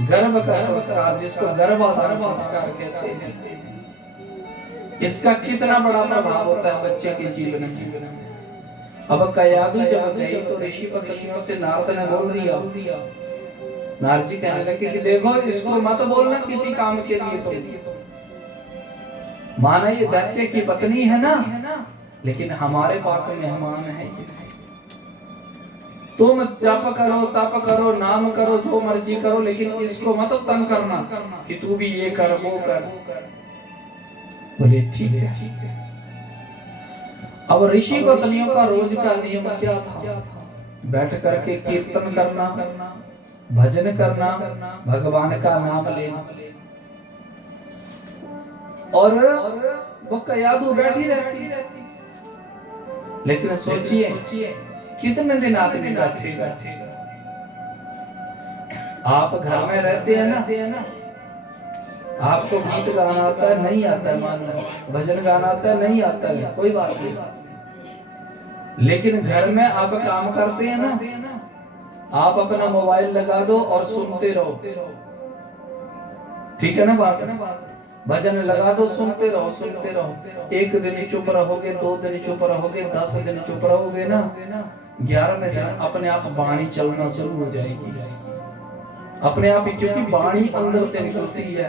गर्भ का संस्कार, जिसको गर्भाधान संस्कार कहते हैं, इसका कितना बड़ा प्रभाव होता है बच्चे के जीवन में। अब कयाधु जब गई तो ऋषि पत्नियों से नारद ने बोल दिया, नारद जी कहने लगे कि देखो, इसको मत बोलना किसी काम के लिए, तो माना ये दैत्य की पत्नी है ना, लेकिन हमारे पास मेहमान है। तुम जप करो, तप करो, नाम करो, जो मर्जी करो, लेकिन इसको मत तंग करना कि तू भी ये कर वो कर। बोले ठीक है। अब ऋषि पत्नियों का रोज का नियम क्या था? बैठ करके कीर्तन करना, भजन करना, भगवान का नाम लेना। और वो कयाधु बैठी रहती, लेकिन सोचिए कितने दिन आदमी बैठेगा। आप घर में रहते हैं ना, आपको गीत गाना आता है, नहीं आता है, मान लो भजन गाना आता है, नहीं आता है, कोई बात नहीं, लेकिन घर में आप काम करते हैं ना, आप अपना मोबाइल लगा दो और सुनते रहो, ठीक है ना बात। भजन लगा दो, सुनते रहो। एक दिन चुप रहोगे, 2 दिन चुप रहोगे, 10 दिन चुप रहोगे ना, 11वें दिन अपने आप वाणी चलना शुरू हो जाएगी, अपने आप ही, क्योंकि वाणी अंदर से निकलती है,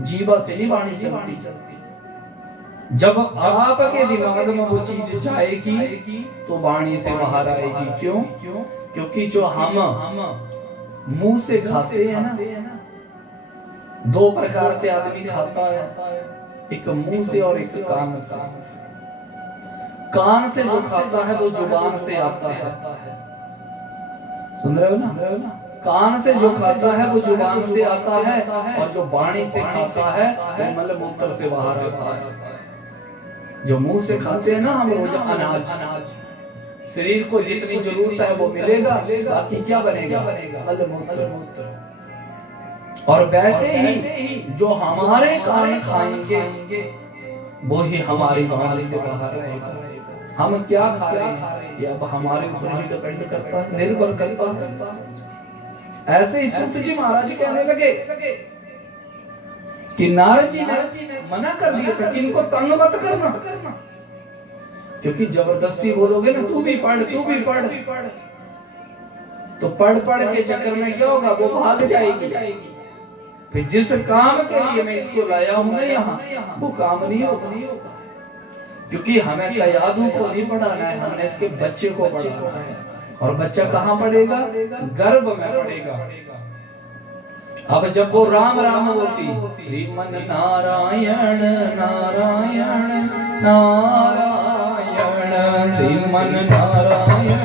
जीवा से नहीं वाणी चलती। जब आपके दिमाग में वो चीज जाएगी तो वाणी से बाहर आएगी। क्यों? क्योंकि जो हम मुंह से खाते हैं ना, 2 प्रकार से आदमी खाता है, एक मुंह से और एक कान से। कान से जो खाता है वो जुबान से आता है, सुन रहे हो ना? कान से जो खाता है वो जुबान से आता है, और जो वाणी से खाता है वो मल मूत्र से बाहर आता है। जो मुंह से खाते हैं ना हम रोज अनाज, शरीर को जितनी जरूरत है वो मिलेगा, बाकी क्या बनेगा? मल मूत्र। और वैसे ही जो हमारे कान खाएंगे वो ही हमारी कमाई से बाहर रहेगा। हम क्या खा रहे हैं ये अब हमारे ऊपर ही डिपेंड करता है, निर्भर करता है। ऐसे ही सूत जी महाराज कहने लगे कि नारद जी ने मना कर दिया था कि इनको तंग मत करना, क्योंकि जबरदस्ती बोलोगे ना तू भी पढ़ तो पढ़ के चक्कर में क्या होगा, वो भाग जाएगी। फिर जिस काम के लिए मैं इसको लाया हूं ना यहाँ, वो काम नहीं होगा, क्योंकि हमें कयादू को नहीं पढ़ाना है, हमने इसके बच्चे को पढ़ाना है। और बच्चा कहाँ पढ़ेगा? गर्भ में पढ़ेगा। अब जब वो राम राम बोलती, श्रीमन नारायण नारायण नारायण, श्रीमन नारायण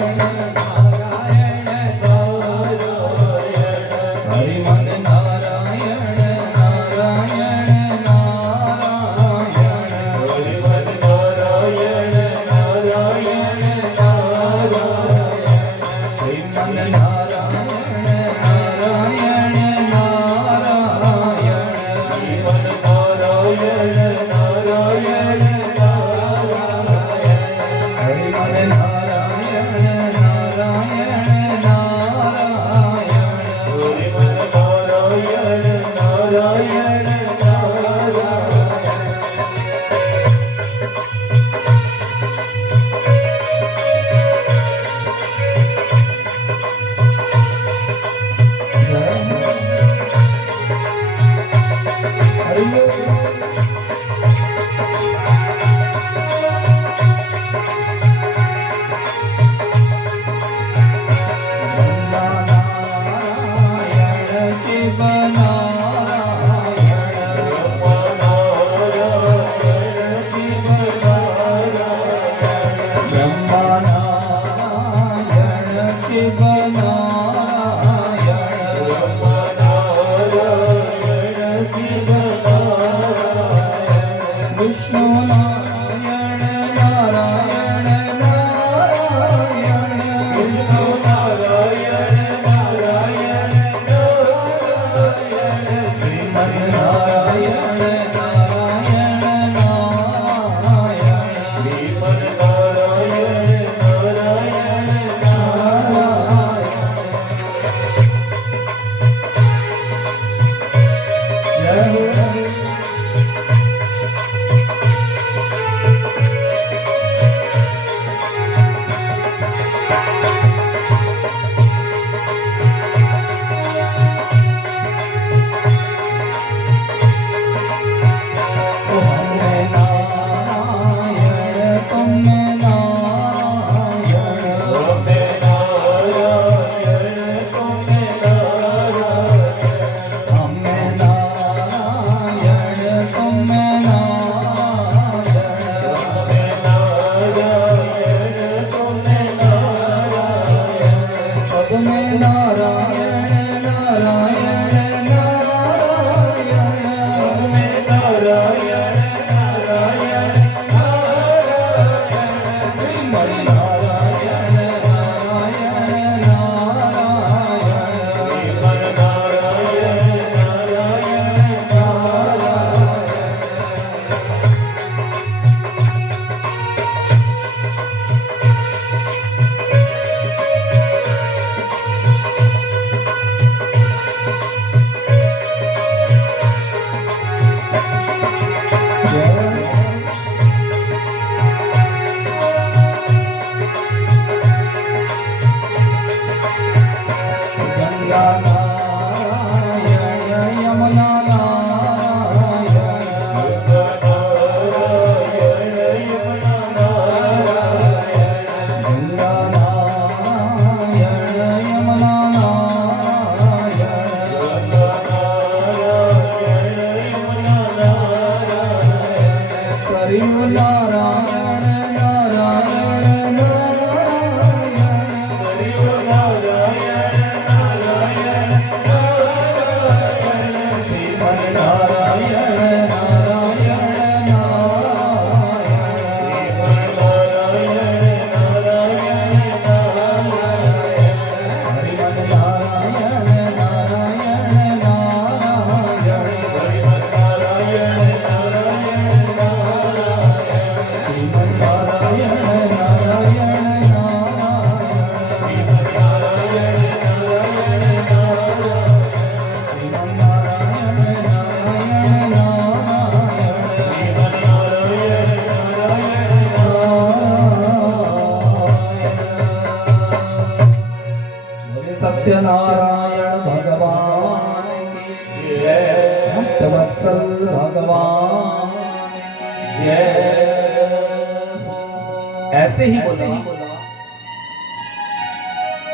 ऐसे ही बोला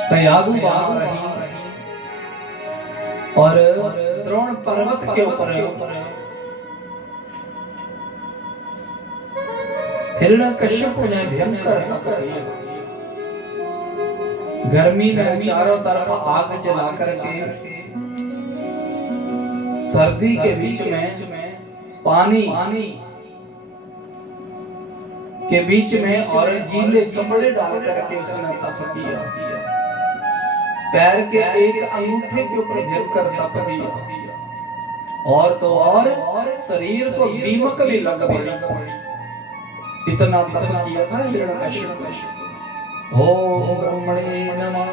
तयादु वहां रही और द्रोण पर्वत के ऊपर हिरण्यकश्यप ने भयंकर तप किया। गर्मी में चारों तरफ आग जला करके सर्दी के बीच में पानी के बीच में और गीले कपड़े डाल करके उसने तप किया। पैर के एक अंगूठे के ऊपर भयंकर तप किया और तो और शरीर को दीमक भी लग पड़ी। इतना तप किया था हिरण्यकश्यप। ओम ब्रह्मणे नमः।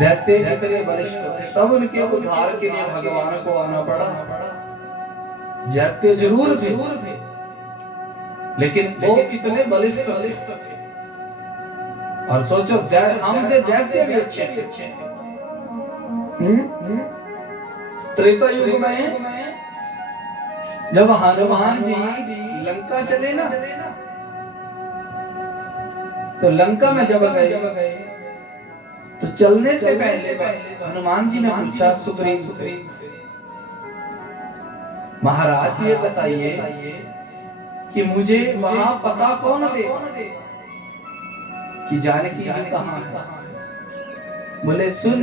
दैत्य इतने वरिष्ठ थे, तब उनके उद्धार के लिए भगवान को आना पड़ा। दैत्य जरूर थे लेकिन वो इतने बलिष्ठ थे। और सोचो हमसे दैत्य भी अच्छे थे। त्रेता युग में जब हनुमान जी लंका चले ना, तो लंका में जब गए तो चलने से पहले हनुमान जी ने पूछा सुग्रीव से, महाराज ये बताइए कि मुझे वहां पता कौन दे कि जानकी जी कहाँ है। बोले सुन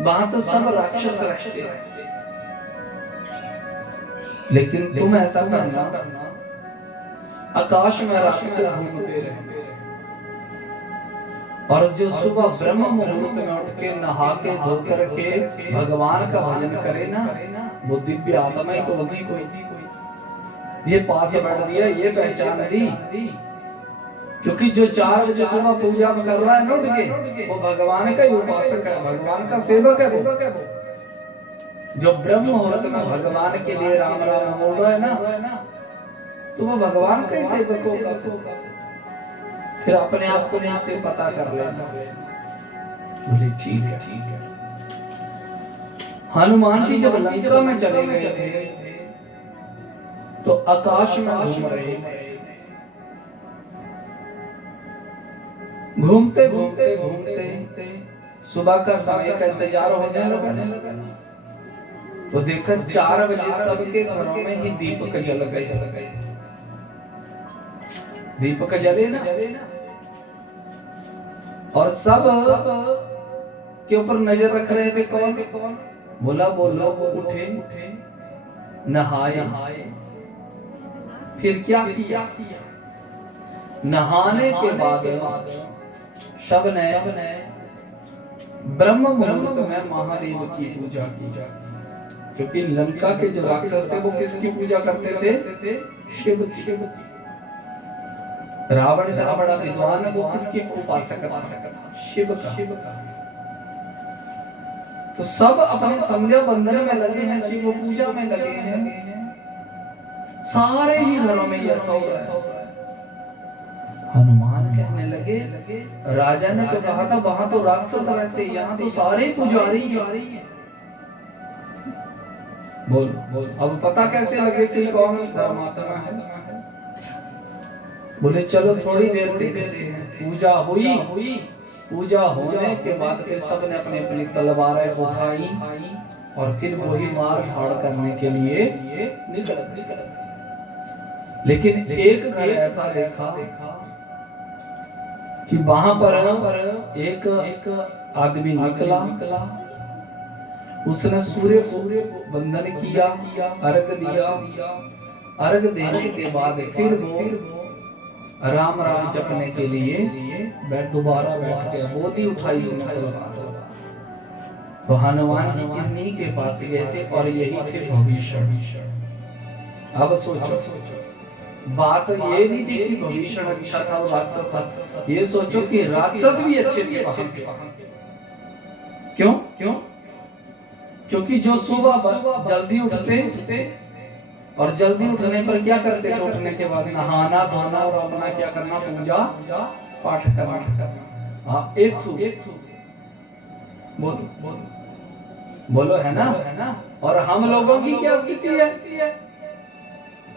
वहां तो सब राक्षस रहते हैं, लेकिन तुम ऐसा करना आकाश में रात को घूमते रहते और जो सुबह ब्रह्म मुहूर्त में उठ के नहा के धो करके भगवान का भजन करे ना, वो दिव्य आत्मा ही तो होगी कोई। ये पास बैठ दिया, ये पहचान दी, क्योंकि जो 4 बजे सुबह पूजा कर रहा है ना उठ के, वो भगवान का ही उपासक है, भगवान का सेवक है वो। जो ब्रह्म मुहूर्त में भगवान के लिए राम राम बोल रहा है ना, तो वो भगवान का ही सेवक होगा। फिर अपने आप को मुझसे पता कर लेना। बोले ठीक है। हनुमान जी जब लंका में चले गए थे तो आकाश में घूम रहे थे। घूमते सुबह का समय का इंतजार होने लगा तो देखा 4 बजे सबके घरों में ही दीपक जल गए। दीपक जले ना और सब के ऊपर नजर रख रहे थे। कौन? बोला वो लोग उठे, नहाए, फिर क्या किया? नहाने के बाद सब ने ब्रह्म मुहूर्त में महादेव की पूजा की, क्योंकि लंका के जो राक्षस थे वो किसकी पूजा करते थे? शिव की। रावण इतना बड़ा विद्वान है, वो किसकी उपासक था? शिव का। तो सब अपने संध्या वंदन में लगे हैं, शिव पूजा में लगे हैं। सारे ही घरों में यह सौ है। हनुमान कहने लगे राजा ने तो कहा था वहां तो राक्षस रहते, यहाँ तो सारे पुजारी हैं। बोल अब पता कैसे लगे कि कौन धर्मात्मा है? बोले चलो थोड़ी देर देखते हैं। पूजा हुई, पूजा होने के बाद फिर सब ने अपनी अपनी तलवारें उठाई और फिर वही मार धाड़ करने के लिए निकल। लेकिन एक घर ऐसा देखा कि वहां पर एक आदमी निकला, उसने सूर्य को वंदन किया, अर्घ दिया। अर्घ देने के बाद फिर वो राम राम जपने के लिए दोबारा बैठ गया। बोली उठाई उसने तलवार। तो हनुमान जी इन्हीं के पास गए थे और यही थे भविष्य। अब सोचो बात ये नहीं थी कि भविष्य अच्छा था और राक्षस, ये सोचो कि राक्षस भी अच्छे थे वहां पे। क्यों? क्योंकि जो सुबह जल्दी उठते और जल्दी उठने पर क्या करते थे? उठने के बाद नहाना धोना और अपना क्या करना? पूजा पाठ करना। हाँ एक बोलो है ना। और हम लोगों की क्या स्थिति है?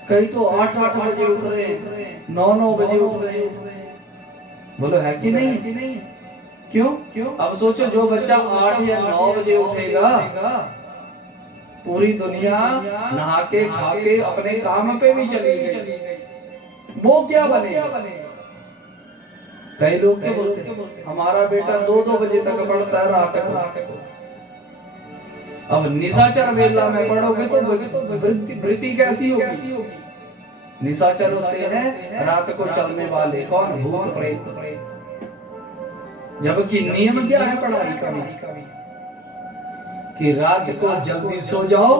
कई तो 8-8 बजे उठ रहे हैं, 9-9 बजे उठ रहे हैं। बोलो है कि नहीं? क्यों? अब सोचो जो बच्चा 8 या 9 बजे उठेगा, पूरी दुनिया नहा के खा के अपने काम पे भी चली गई, वो क्या बनेगा? कई लोग क्या बोलते, हमारा बेटा 2-2 बजे तक पढ़ता है रात को। अब निशाचर वेला में पढ़ोगे तो वृत्ति कैसी होगी? निशाचर होते हैं रात को चलने वाले, कौन? भूत प्रेत। जबकि नियम क्या है पढ़ाई का कि रात को जल्दी सो जाओ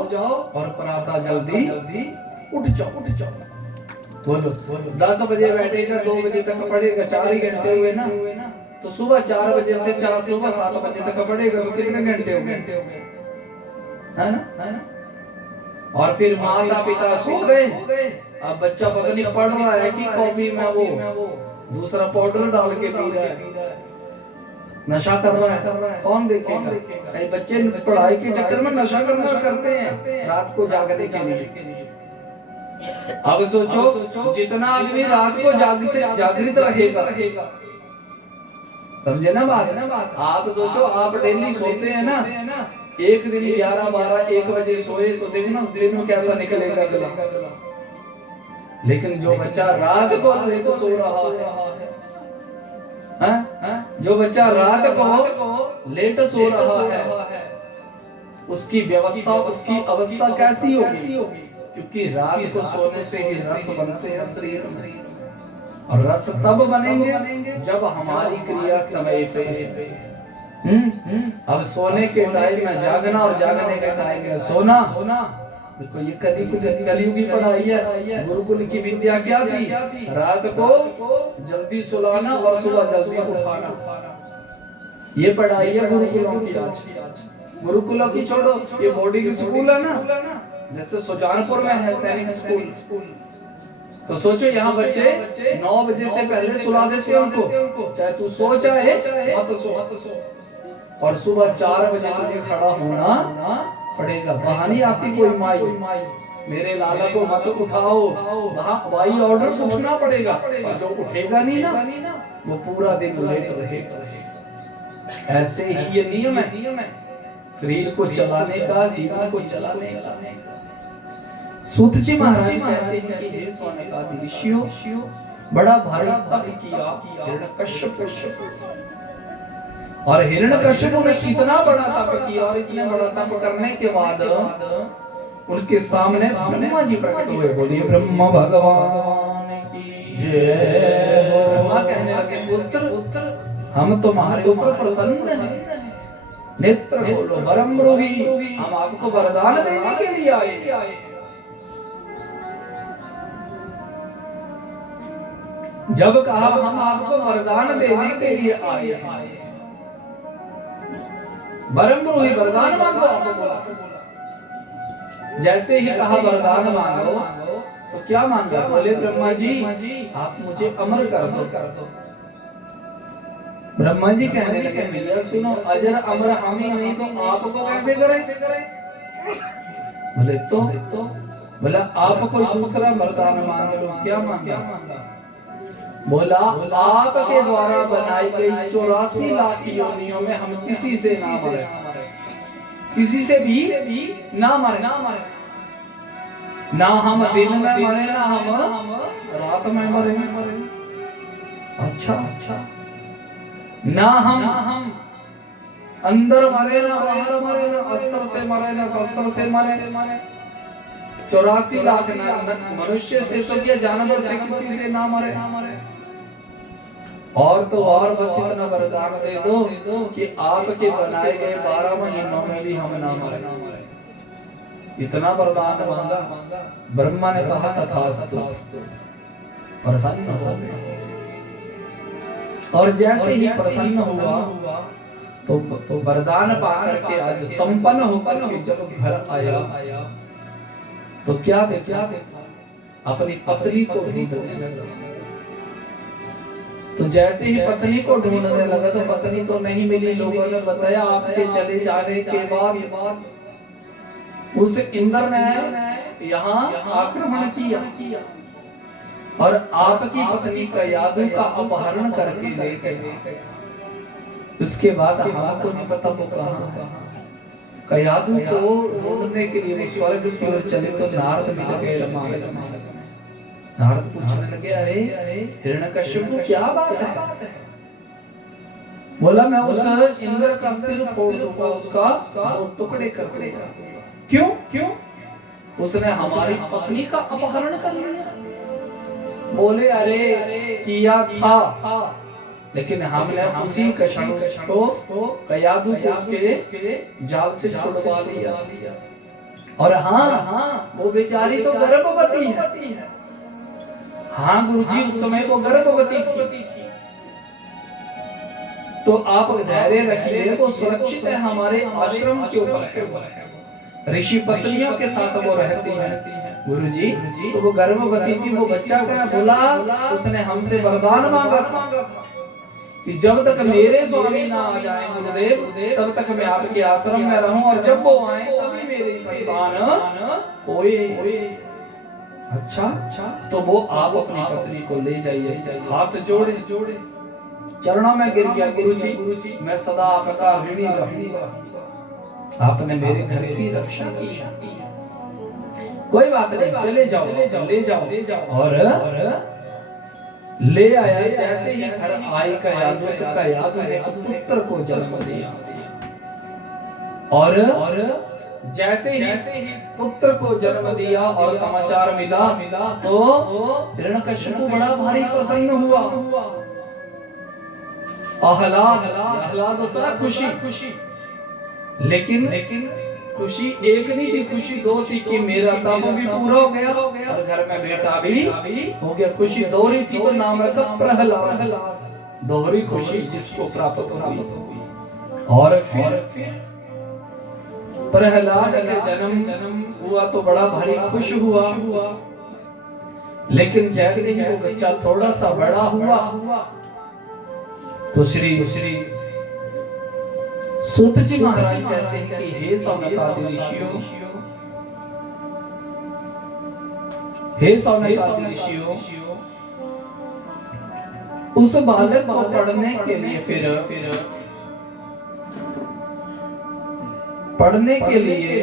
और प्रातः जल्दी उठ जाओ। बोलो 10 बजे बैठेगा, 2 बजे तक पढ़ेगा, 4 ही घंटे हुए ना। तो सुबह 4 बजे से सुबह 7 बजे तक पढ़ेगा तो कितने घंटे हो गए? है ना? और फिर माता पिता सो गए, अब बच्चा पता नहीं पढ़ रहा है कि कॉपी में वो दूसरा पाउडर डाल के पी रहा है, नशा कर रहा है। कौन देखेगा? कई बच्चे पढ़ाई के चक्कर में नशा करते हैं रात को जागने के लिए। अब सोचो जितना आदमी रात को जागृत रहेगा, समझे ना बात? आप सोचो आप डेली सोते हैं ना, एक दिन 11, 12, 1 बजे सोए तो देखना दिन में कैसा निकलेगा गला। लेकिन जो बच्चा रात को लेट सो रहा है, जो बच्चा रात को लेट सो रहा है, उसकी व्यवस्था, उसकी अवस्था कैसी होगी? क्योंकि रात को सोने से ही रस बनते हैं शरीर में, और रस तब बनेंगे जब हमारी क्रिया समय पे। अब सोने के टाइम में जागना और जागने के टाइम में सोना, देखो ये कलयुगी पढ़ाई है। गुरुकुल की विद्या क्या थी? रात को जल्दी सुलाना और सुबह जल्दी उठाना, ये पढ़ाई है गुरुकुलों की। आज गुरुकुलों की छोड़ो, ये बोर्डिंग स्कूल है ना, जैसे सुजानपुर में है सैनिक स्कूल, तो सोचो यहाँ बच्चे 9 बजे से पहले सुला देते हैं उनको, चाहे तू सो चाहे मत सो, और सुबह 4 बजे तुझे खड़ा होना पड़ेगा। बहानी आती कोई माई, मेरे लाला को मत उठाओ, वहाँ हवाई ऑर्डर उठना पड़ेगा, और जो उठेगा नहीं ना वो पूरा दिन लेट रहेगा। ऐसे ही ये नियम है शरीर को चलाने का, जीवन को चलाने का। सूत जी महाराज कहते हैं कि हे सौनकादि ऋषियों, बड़ा भारी तप किया हिरण्यकश्यप, और हिरण्यकश्यप ने इतना बड़ा तप किया, और इतने बड़ा तप करने के बाद उनके सामने ब्रह्मा जी प्रकट हुए। बोलिए ब्रह्मा भगवान की जय। ब्रह्मा कहने लगे, पुत्र हम तुम्हारे ऊपर प्रसन्न हैं, नेत्र खोलो, वरम ब्रूहि, हम आपको वरदान देने के लिए आए। जब कहा हम आपको वरदान देने के लिए आए हैं, वरम ब्रूहि, वरदान मांगो आपको बोला। जैसे ही कहा वरदान मांगो, तो क्या मांगा? बोले ब्रह्मा जी आप मुझे अमर कर दो। ब्रह्मा जी कहने लगे, भैया सुनो, अजर अमर हम ही नहीं तो आपको कैसे करें? बोले तो बोला आप कोई दूसरा वरदान मांग लो। क्या मांगा? बोला आपके द्वारा बनाई गई 84 लाख योनियों में हम किसी से ना मरे, किसी से भी ना मरे, ना हम दिन में मरे, ना हम रात में मरे। अच्छा, ना हम अंदर मरे, ना बाहर मरे, ना अस्त्र से मरे, ना शस्त्र से मरे। 84 लाख मनुष्य से तो क्या, जानवर से किसी से ना मरे। और तो और बस इतना वरदान दे दो कि आपके बनाए गए 12 महीनों में भी हम ना मरे। इतना वरदान मांगा। ब्रह्मा ने कहा तथास्तु, प्रसन्न हो गए। और जैसे ही प्रसन्न हुआ तो वरदान पाकर के आज संपन्न होकर के जब घर आया तो क्या देखा? अपनी पत्नी को ढूंढने लगा। तो जैसे ही पत्नी को ढूंढने लगा तो पत्नी तो नहीं मिली। लोगों ने बताया आपके चले जाने के बाद उस इंद्र ने यहाँ आक्रमण किया और आपकी पत्नी कयादू का अपहरण करके ले गए। उसके बाद हमको नहीं पता वो कहाँ। कयादू को ढूंढने के लिए वो स्वर्ग की ओर चले तो नारद मिल गए। नारद पूछने लगे, अरे हिरण्यकश्यप क्या बात है? बोला, मैं उस इंद्र का सिर फोड़ दूंगा, उसका दो टुकड़े कर दूंगा। क्यों? उसने हमारी पत्नी का अपहरण कर लिया। बोले, अरे किया था, लेकिन हमने उसी कशानुष को कयादू को उसके जाल से छुड़वा लिया। और हाँ, वो बेचारी तो गर्भवती है। हाँ गुरुजी, उस समय वो गर्भवती थी। तो आप धैर्य रखिए, वो सुरक्षित है, हमारे आश्रम के ऊपर है। ऋषि पत्नियों के साथ वो रहती है। गुरुजी, तो वो गर्भवती थी, वो बच्चा क्या बोला? उसने हमसे वरदान मांगा था कि जब तक मेरे स्वामी ना आ जाए गुरुदेव, तब तक मैं आपके आश्रम में रहूं, और जब वो आए तभी मेरी संतान होए। अच्छा, तो वो आप अपनी पत्नी को ले जाइए। हाथ जोड़े चरणों में गिर गया, गुरुजी मैं सदा आपका ऋणी रहूंगा, आपने मेरे घर की रक्षा की। कोई बात नहीं, चले जाओ। और ले आया। जैसे ही घर आई कयादू ने पुत्र को जन्म दिया। और जैसे ही पुत्र को जन्म दिया और समाचार मिला तो हिरण्यकश्यप बड़ा भारी प्रसन्न हुआ। आह्लाद होता है खुशी, लेकिन खुशी एक नहीं थी, खुशी दो थी कि मेरा तप भी पूरा हो गया और घर में बेटा भी हो गया। खुशी दोहरी थी तो नाम रखा प्रहलाद। दोहरी खुशी जिसको प्राप्त हुई। और फिर प्रहलाद का जन्म हुआ तो बड़ा भारी खुश हुआ। लेकिन जैसे ही वो बच्चा थोड़ा सा बड़ा हुआ तो श्री सूत जी महाराज कहते हैं कि हे सौनकादि ऋषियों, उस बालक को पढ़ने के लिए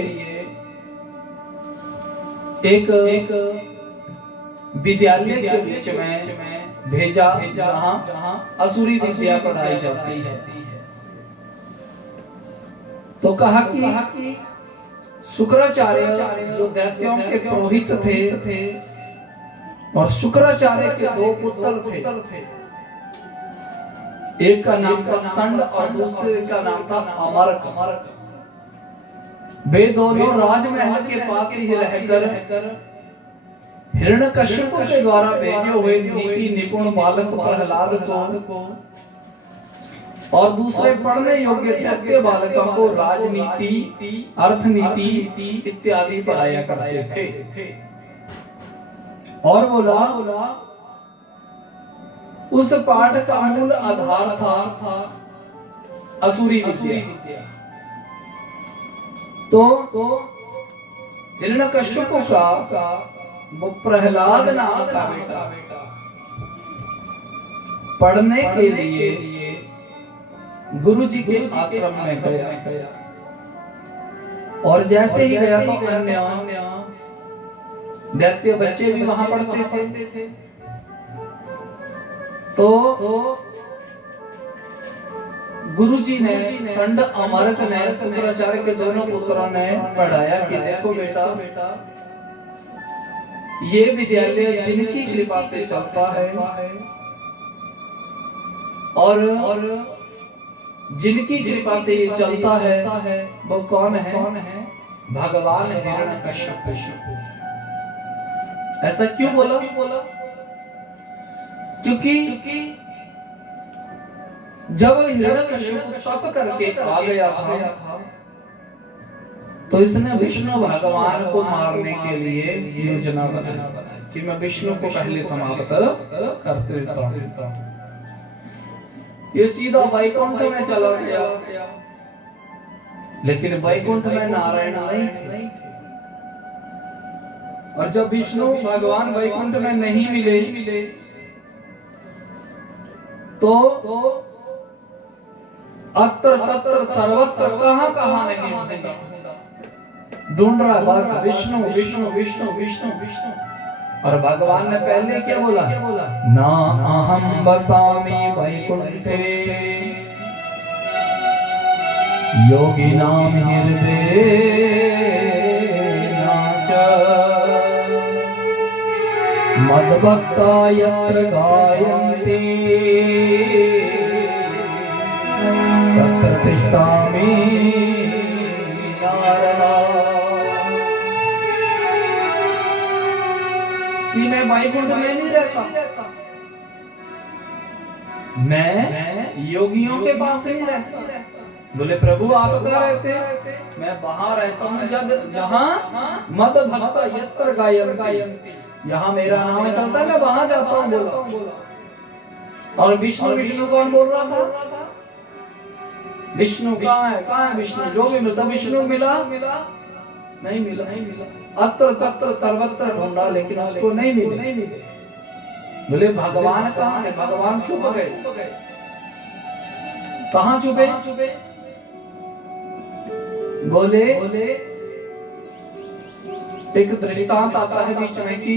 एक विद्यालय के बीच में भेजा जहां असुरी विद्या पढ़ाई जाती है। तो कहा कि शुक्राचार्य जो दैत्यों के पुरोहित थे और शुक्राचार्य के दो पुत्र थे, एक का नाम था संड और दूसरे का नाम था अमरक। वे दोनों राजमहल के पास ही रहकर हिरण्यकश्यप के द्वारा भेजे हुए नीति निपुण बालक प्रहलाद को और दूसरे पढ़ने योग्य दैत्य बालकों को राजनीति, अर्थनीति इत्यादि पढ़ाया करते थे। और बोला उस पाठ का मूल आधार था असुरी विद्या। तो हिरण्यकश्यप का वो प्रहलाद नाम का बेटा पढ़ने के लिए गुरु जी के आश्रम में गया। और जैसे ही गया तो अन्य दैत्य बच्चे भी वहां पढ़ते थे। तो गुरु जी ने संड अमरक ने शुक्राचार्य के दोनों पुत्रों ने पढ़ाया कि देखो बेटा, ये विद्यालय जिनकी कृपा से चलता है और जिनकी कृपा से ये चलता है वो कौन है? भगवान हिरण्यकश्यप। ऐसा क्यों बोला? क्योंकि जब हिरण्यकश्यप तप करके आ गया था तो इसने विष्णु भगवान को मारने के लिए योजना बनाई कि मैं विष्णु को पहले समाप्त कर देता हूं। ये सीधा वैकुंठ में चला गया, लेकिन वैकुंठ में नारायण नहीं थे। और जब विष्णु भगवान वैकुंठ में नहीं मिले तो अत्र तत्र सर्वत्र कहां नहीं ढूंढ रहा बस विष्णु विष्णु विष्णु विष्णु विष्णु। और भगवान ने पहले क्या बोला, ना अहम बसामि वैकुंठे योगिनां हृदये नाच मद्भक्ता यत्र गायन्ति तत्र तिष्ठामि नारद। कि मैं वैकुंठ में नहीं रहता, मैं योगियों के पास नहीं रहता। बोले प्रभु आप कहाँ रहते हैं? मैं वहां रहता हूँ जहाँ मद भक्त यत्र गायन्ति, जहाँ मेरा नाम चलता है मैं वहां जाता हूँ बोला। और विष्णु विष्णु कौन बोल रहा था? विष्णु कहाँ है विष्णु? जो भी मिलता विष्णु मिला नहीं मिला अत्र तत्र सर्वत्र ढूंढा लेकिन उसको नहीं मिले। बोले भगवान कहाँ है? भगवान छुप गए। कहाँ छुपे? बोले एक दृष्टांत आता है बीच में कि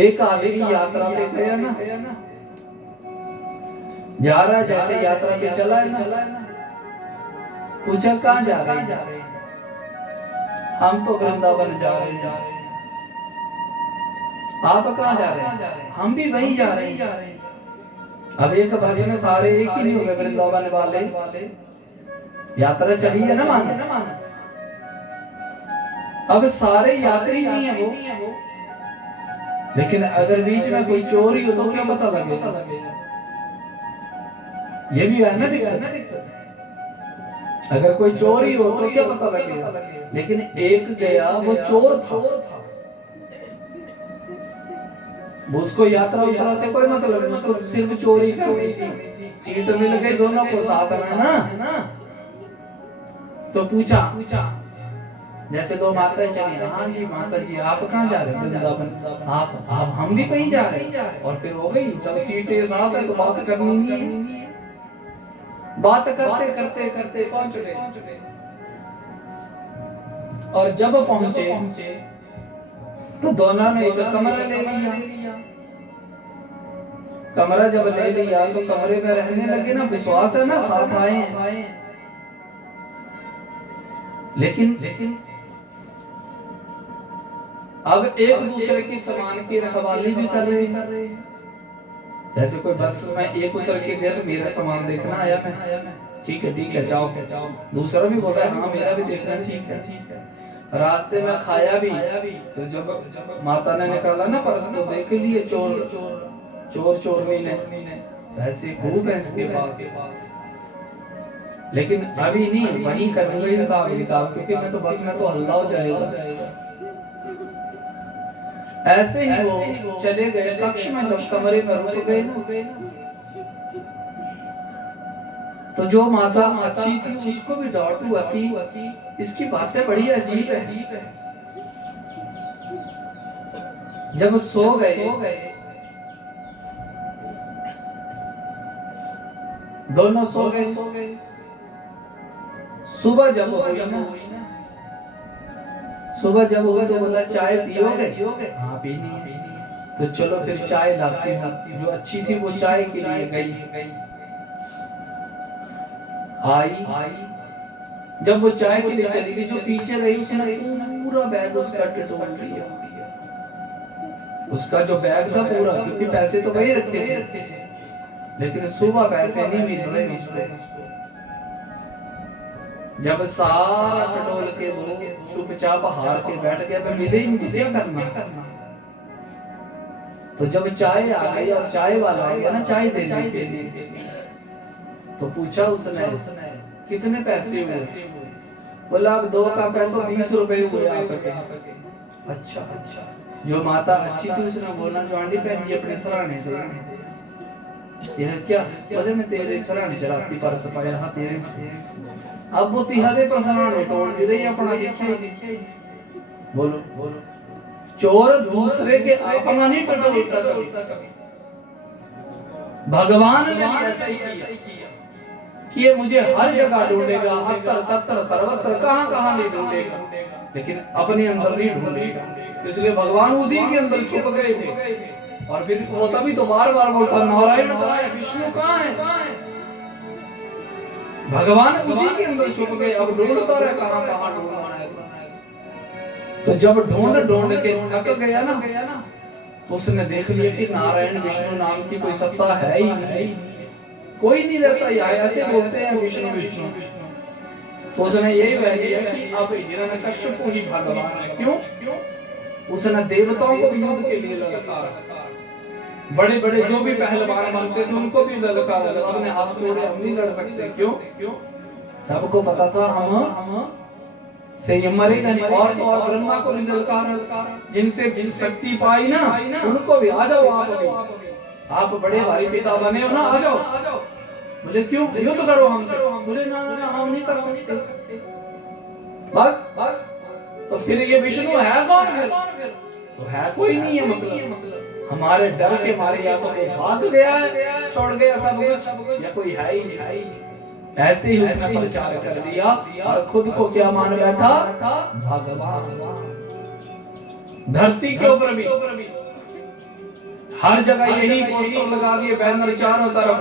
एक आदमी यात्रा पे गया ना, जा रहा है जैसे यात्रा पे चला है ना, पूछा कहाँ जा रहे हैं? हम तो वृंदावन जा रहे हैं। आप कहाँ जा रहे हैं? हम भी वही जा रहे हैं। अब एक बस में सारे एक ही नहीं हो गए वृंदावन वाले, यात्रा चली है ना मानो। अब सारे यात्री नहीं है वो, लेकिन अगर बीच में कोई चोरी हो तो क्या पता लगेगा? ये भी है ना दिक्कत। अगर कोई चोरी हो तो क्या पता लगेगा? लेकिन एक गया वो चोर था, उसको यात्रा उतरा से कोई मतलब नहीं, उसको सिर्फ चोरी करनी थी। सीट मिल गई दोनों को साथ में ना, तो पूछा जैसे दो माताएं चली, हाँ जी माता जी आप कहाँ जा रहे हैं? वृंदावन। आप हम भी कहीं जा रहे हैं। और फिर हो गई सब सीटें साथ है तो बात करनी नहीं है। बात करते करते करते पहुंच गए। और जब पहुंचे तो दोनों ने एक कमरा ले लिया। कमरा जब ले लिया तो कमरे में रहने लगे ना, विश्वास है ना साथ आए हैं। लेकिन अब एक दूसरे की सामान की रखवाली भी कर रहे हैं। जैसे कोई बस में एक उतर के गया तो मेरा सामान देखना आया मैं, ठीक है जाओ। दूसरा भी बोल रहा है हाँ मेरा भी देखना, ठीक है। रास्ते में खाया भी तो जब माता ने निकाला ना पर्स तो देख लिए चोरनी ने वैसे खूब है इसके पास। लेकिन अभी नहीं, वहीं करेंगे हिसाब, क्योंकि मैं तो बस में तो हल्ला हो जाएगा। ऐसे ही वो चले गए कक्ष में। जब कमरे में रुक गए ना, तो जो माता अच्छी थी उसको भी डांट हुआ कि इसकी बातें बड़ी अजीब है। जब सो गए दोनों सो गए। सुबह जब हुई तो बोला चाय पियोगे? हाँ पीनी है। तो चलो फिर चाय लाती हूँ। जो अच्छी थी वो चाय के लिए गई। आई जब वो चाय के लिए चली गई, जो पीछे रही उसने पूरा बैग उसका टटोल दिया। उसका जो बैग था पूरा, क्योंकि पैसे तो वही रखे थे, लेकिन सुबह पैसे नहीं मिल रहे उसको। जब सारा टटोल के वो चुपचाप हार के बैठ गया, मैं मिले ही नहीं तो क्या करना। तो जब चाय आ गई और चाय वाला आ गया ना चाय देने के लिए, तो पूछा उसने कितने पैसे हुए? बोला अब 2 कप है तो 20 रुपए हुए आपके। अच्छा। जो माता अच्छी थी उसने बोला जो आंटी बहन जी अपने सराहने से यह क्या? बोले मैं तेरे सराहने चलाती पर्स पाया था तेरे से। अब वो तिहादे पर सराहने तोड़ दी रही अपना दिखे। बोलो चोर दूसरे के अपना नहीं टटोलता कभी। भगवान ने भी ऐसा ही किया कि ये मुझे हर जगह ढूंढेगा, अत्र तत्र सर्वत्र, कहां कहां नहीं ढूंढेगा, लेकिन अपने अंदर नहीं ढूंढेगा। इसलिए भगवान उसी के अंदर छुप गए थे। और फिर वो तभी तो बार बार बोलता, नारायण कहाँ है, विष्णु कहाँ है। भगवान उसी के अंदर छुप गए। अब ढूंढता रहे कहां कहां ढूंढना है। तो जब ढूंढ ढूंढ के थक गया ना, उसने देख लिया कि नारायण विष्णु नाम की कोई सत्ता है ही नहीं, कोई नहीं रहता। यहाँ ऐसे बोलते हैं विष्णु विष्णु। तो उसने यही कह दिया कि अब हिरण्यकश्यप ही भगवान है। क्यों? उसने देवताओं को भी युद्ध के लिए ललकारा। बड़े बड़े जो भी पहलवान बनते थे उनको भी ललकारा, अपने हाथ जोड़े, हम नहीं लड़ सकते। क्यों? सबको पता था हम से ये मरेगा नहीं। और तो और ब्रह्मा को भी ललकारा, जिनसे शक्ति पाई ना उनको भी, आ जाओ आप बड़े भारी पिता बने हो ना, आ जाओ। बोले क्यों? युद्ध करो हमसे। बोले ना हम नहीं कर सकते। बस तो फिर ये विष्णु है कौन? तो है कोई नहीं है। मतलब हमारे डर के मारे या तो वो भाग गया है, छोड़ गया सब कुछ, या कोई है ही नहीं। ऐसे ही उसने प्रचार कर दिया और खुद को क्या मान बैठा? भगवान। धरती के ऊपर भी हर जगह यही पोस्टर लगा दिए, बैनर चारों तरफ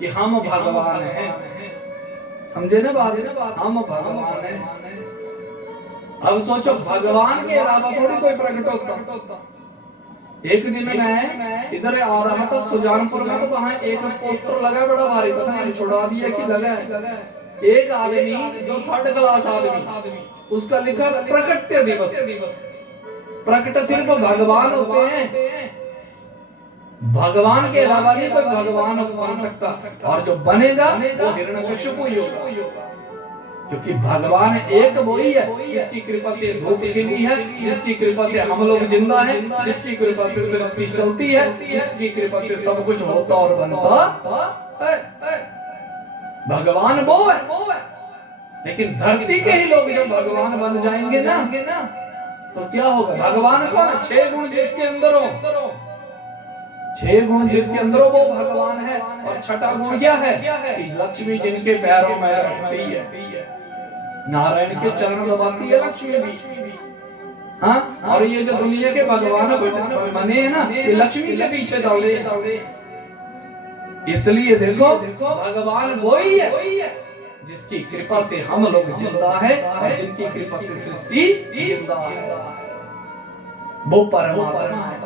कि हम भगवान हैं। समझे ना बात? हम भगवान हैं। अब सोचो, भगवान के अलावा थोड़ी कोई प्रकट होता। एक दिन मैं इधर आ रहा था सुजानपुर में, तो वहां एक पोस्टर लगा बड़ा भारी, पता नहीं छुड़ा दिया कि लगा है। एक आदमी जो 3rd क्लास आदमी, उसका लिखा प्रकट्य दिवस। प्रकट सिर्फ भगवान होते हैं, भगवान के अलावा नहीं कोई भगवान बन सकता। और जो बनेगा वो हिरण्यकश्यप ही होगा, क्योंकि भगवान एक वही है जिसकी कृपा से धूप खिली है, जिसकी कृपा से हम लोग जिंदा हैं, जिसकी कृपा से सृष्टि चलती है, जिसकी कृपा से सब कुछ होता और बनता है। भगवान वो है। लेकिन धरती के ही लोग जब भगवान बन जाएंगे ना, तो क्या होगा? भगवान कौन है? 6 गुण जिसके अंदर हो, 6 गुण जिसके अंदर हो वो भगवान है। और छठा गुण क्या है? कि लक्ष्मी जिनके पैरों में रहती है, नारायण के चरण दबाती है लक्ष्मी भी। हाँ, और ये जो दुनिया के भगवान बने हैं ना, ये लक्ष्मी के पीछे दौड़े। इसलिए देखो, भगवान वही है जिसकी कृपा से हम लोग जिंदा है और जिनकी कृपा से सृष्टि जिंदा है, वो परमात्मा है।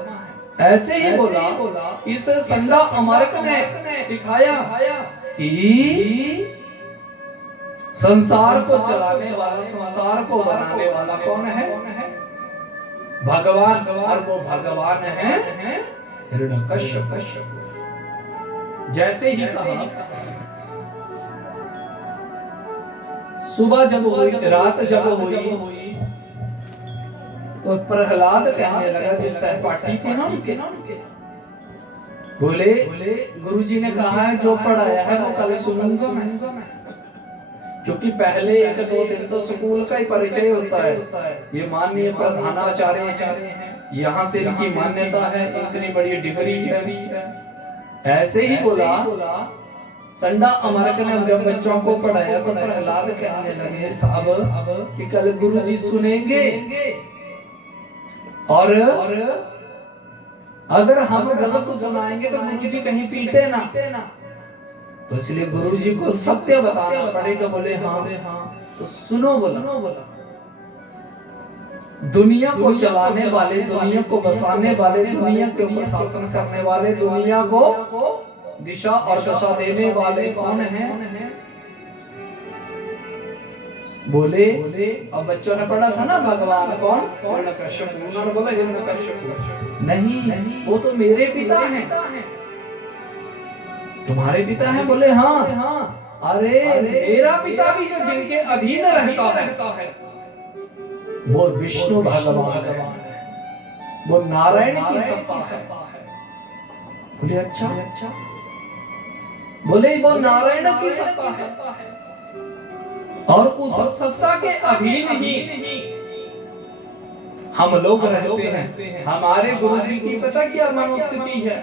ऐसे ही बोला इस संडा अमारक ने सिखाया कि संसार को चलाने वाला, संसार को बनाने वाला कौन है? भगवान। और वो भगवान है हिरण्यकश्यप। जैसे ही कहा, सुबह जब हुई, रात जब हुई, तो प्रहलाद कहने लगा, जो सहपाठी थे ना उनके, बोले गुरुजी ने कहा है जो पढ़ाया है वो कल सुनूंगा मैं। क्योंकि पहले 1-2 दिन तो स्कूल का ही परिचय होता है। ये माननीय प्रधानाचार्य हैं, यहाँ से इनकी मान्यता है, इतनी बड़ी डिग्री है। ऐसे ही बोला संडा अमरक ने जब बच्चों को पढ़ाया, तो प्रहलाद कहने लगे साहब कि कल गुरुजी सुनेंगे, और अगर हम गलत सुनाएंगे तो गुरुजी कहीं पीटे ना, तो इसलिए गुरुजी को सत्य बताना पड़ेगा। बोले हाँ, तो सुनो। बोला दुनिया को चलाने वाले, दुनिया को बसाने वाले, दुनिया के ऊपर शासन करने वाले, दुनिया को दिशा और दशा देने वाले कौन हैं? बोले अब बच्चों ने पढ़ा था ना भगवान कौन? हिरण्यकश्यप। उन्होंने बोला हिरण्यकश्यप नहीं, वो तो मेरे पिता हैं। तुम्हारे पिता हैं? बोले हाँ। अरे मेरा पिता भी जो जिनके अधीन रहता है वो विष्णु भगवान है, वो नारायण की सत्ता है। बोले अच्छा। बोले वो नारायण की सत्ता है, और उस सत्ता के अधीन ही हम लोग रहते हैं। हमारे गुरुजी की पता क्या मनोस्थिति है?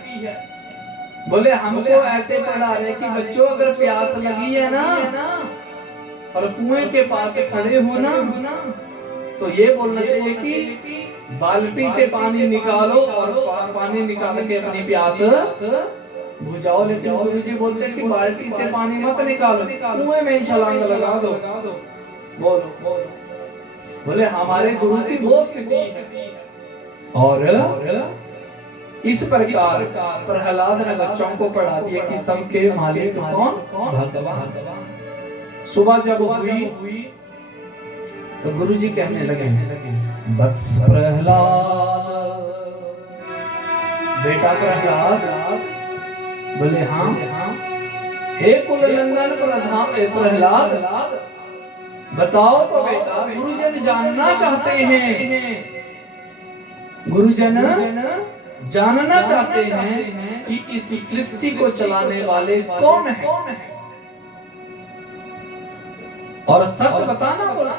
बोले हमको ऐसे पढ़ा रहे कि बच्चों अगर प्यास लगी है ना और कुएं के पास खड़े हो ना तो ये बोलना चाहिए कि बाल्टी से पानी निकालो और पानी निकाल के अपनी प्यास बुझाओ। लेकिन गुरुजी बोलते हैं कि बाल्टी से पानी मत निकालो, कुएं में छलांग लगा दो। बोलो बोले हमारे गुरु की वो स्थिति है। और इस प्रकार प्रहलाद ने बच्चों को पढ़ा दिया कि सबके मालिक कौन? भगवान। सुबह जब हुई तो गुरुजी कहने लगे वत्स प्रहलाद, बेटा प्रहलाद। बोले हाँ। हे कुल नंदन प्रहलाद, बताओ तो बेटा, गुरुजन जानना चाहते हैं, गुरुजन जानना चाहते हैं कि इस सृष्टि को चलाने वाले कौन है, और सच बताना बोला।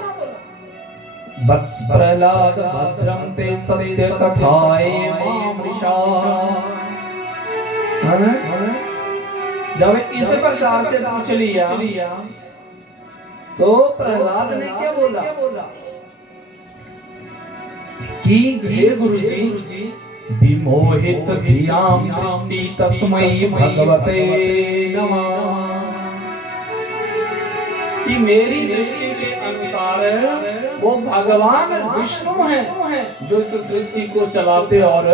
वत्स प्रहलाद भद्रं ते सत्य कथाए मामृषा। जब इस प्रकार से पूछ लिया तो प्रहलाद ने क्या बोला कि हे गुरुजी, विमोहित धियां दृष्टि तस्मै भगवते नमः, कि मेरी दृष्टि के अनुसार वो भगवान विष्णु हैं जो इस सृष्टि को चलाते और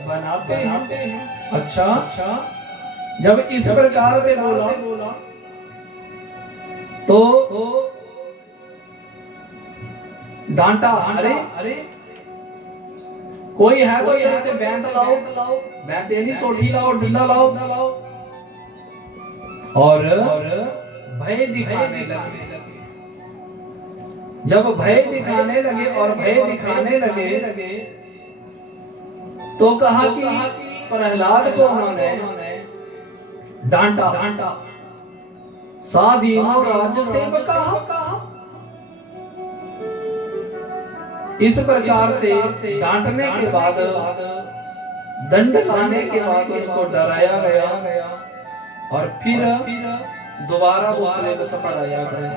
बनाते हैं। अच्छा, जब इस प्रकार से बोला तो डांटा, अरे कोई है तो इधर से बैंत लाओ, बैंत यानी सोठी लाओ, डंडा लाओ, और भय दिखाने लगे। जब भय दिखाने लगे और भय दिखाने लगे तो कहा कि प्रहलाद को उन्होंने डांटा, साधीनो राज्य सेवका। इस प्रकार से डांटने के बाद, दंड लाने के बाद उनको डराया गया और फिर दोबारा वो सिलेबस पढ़ाया गया।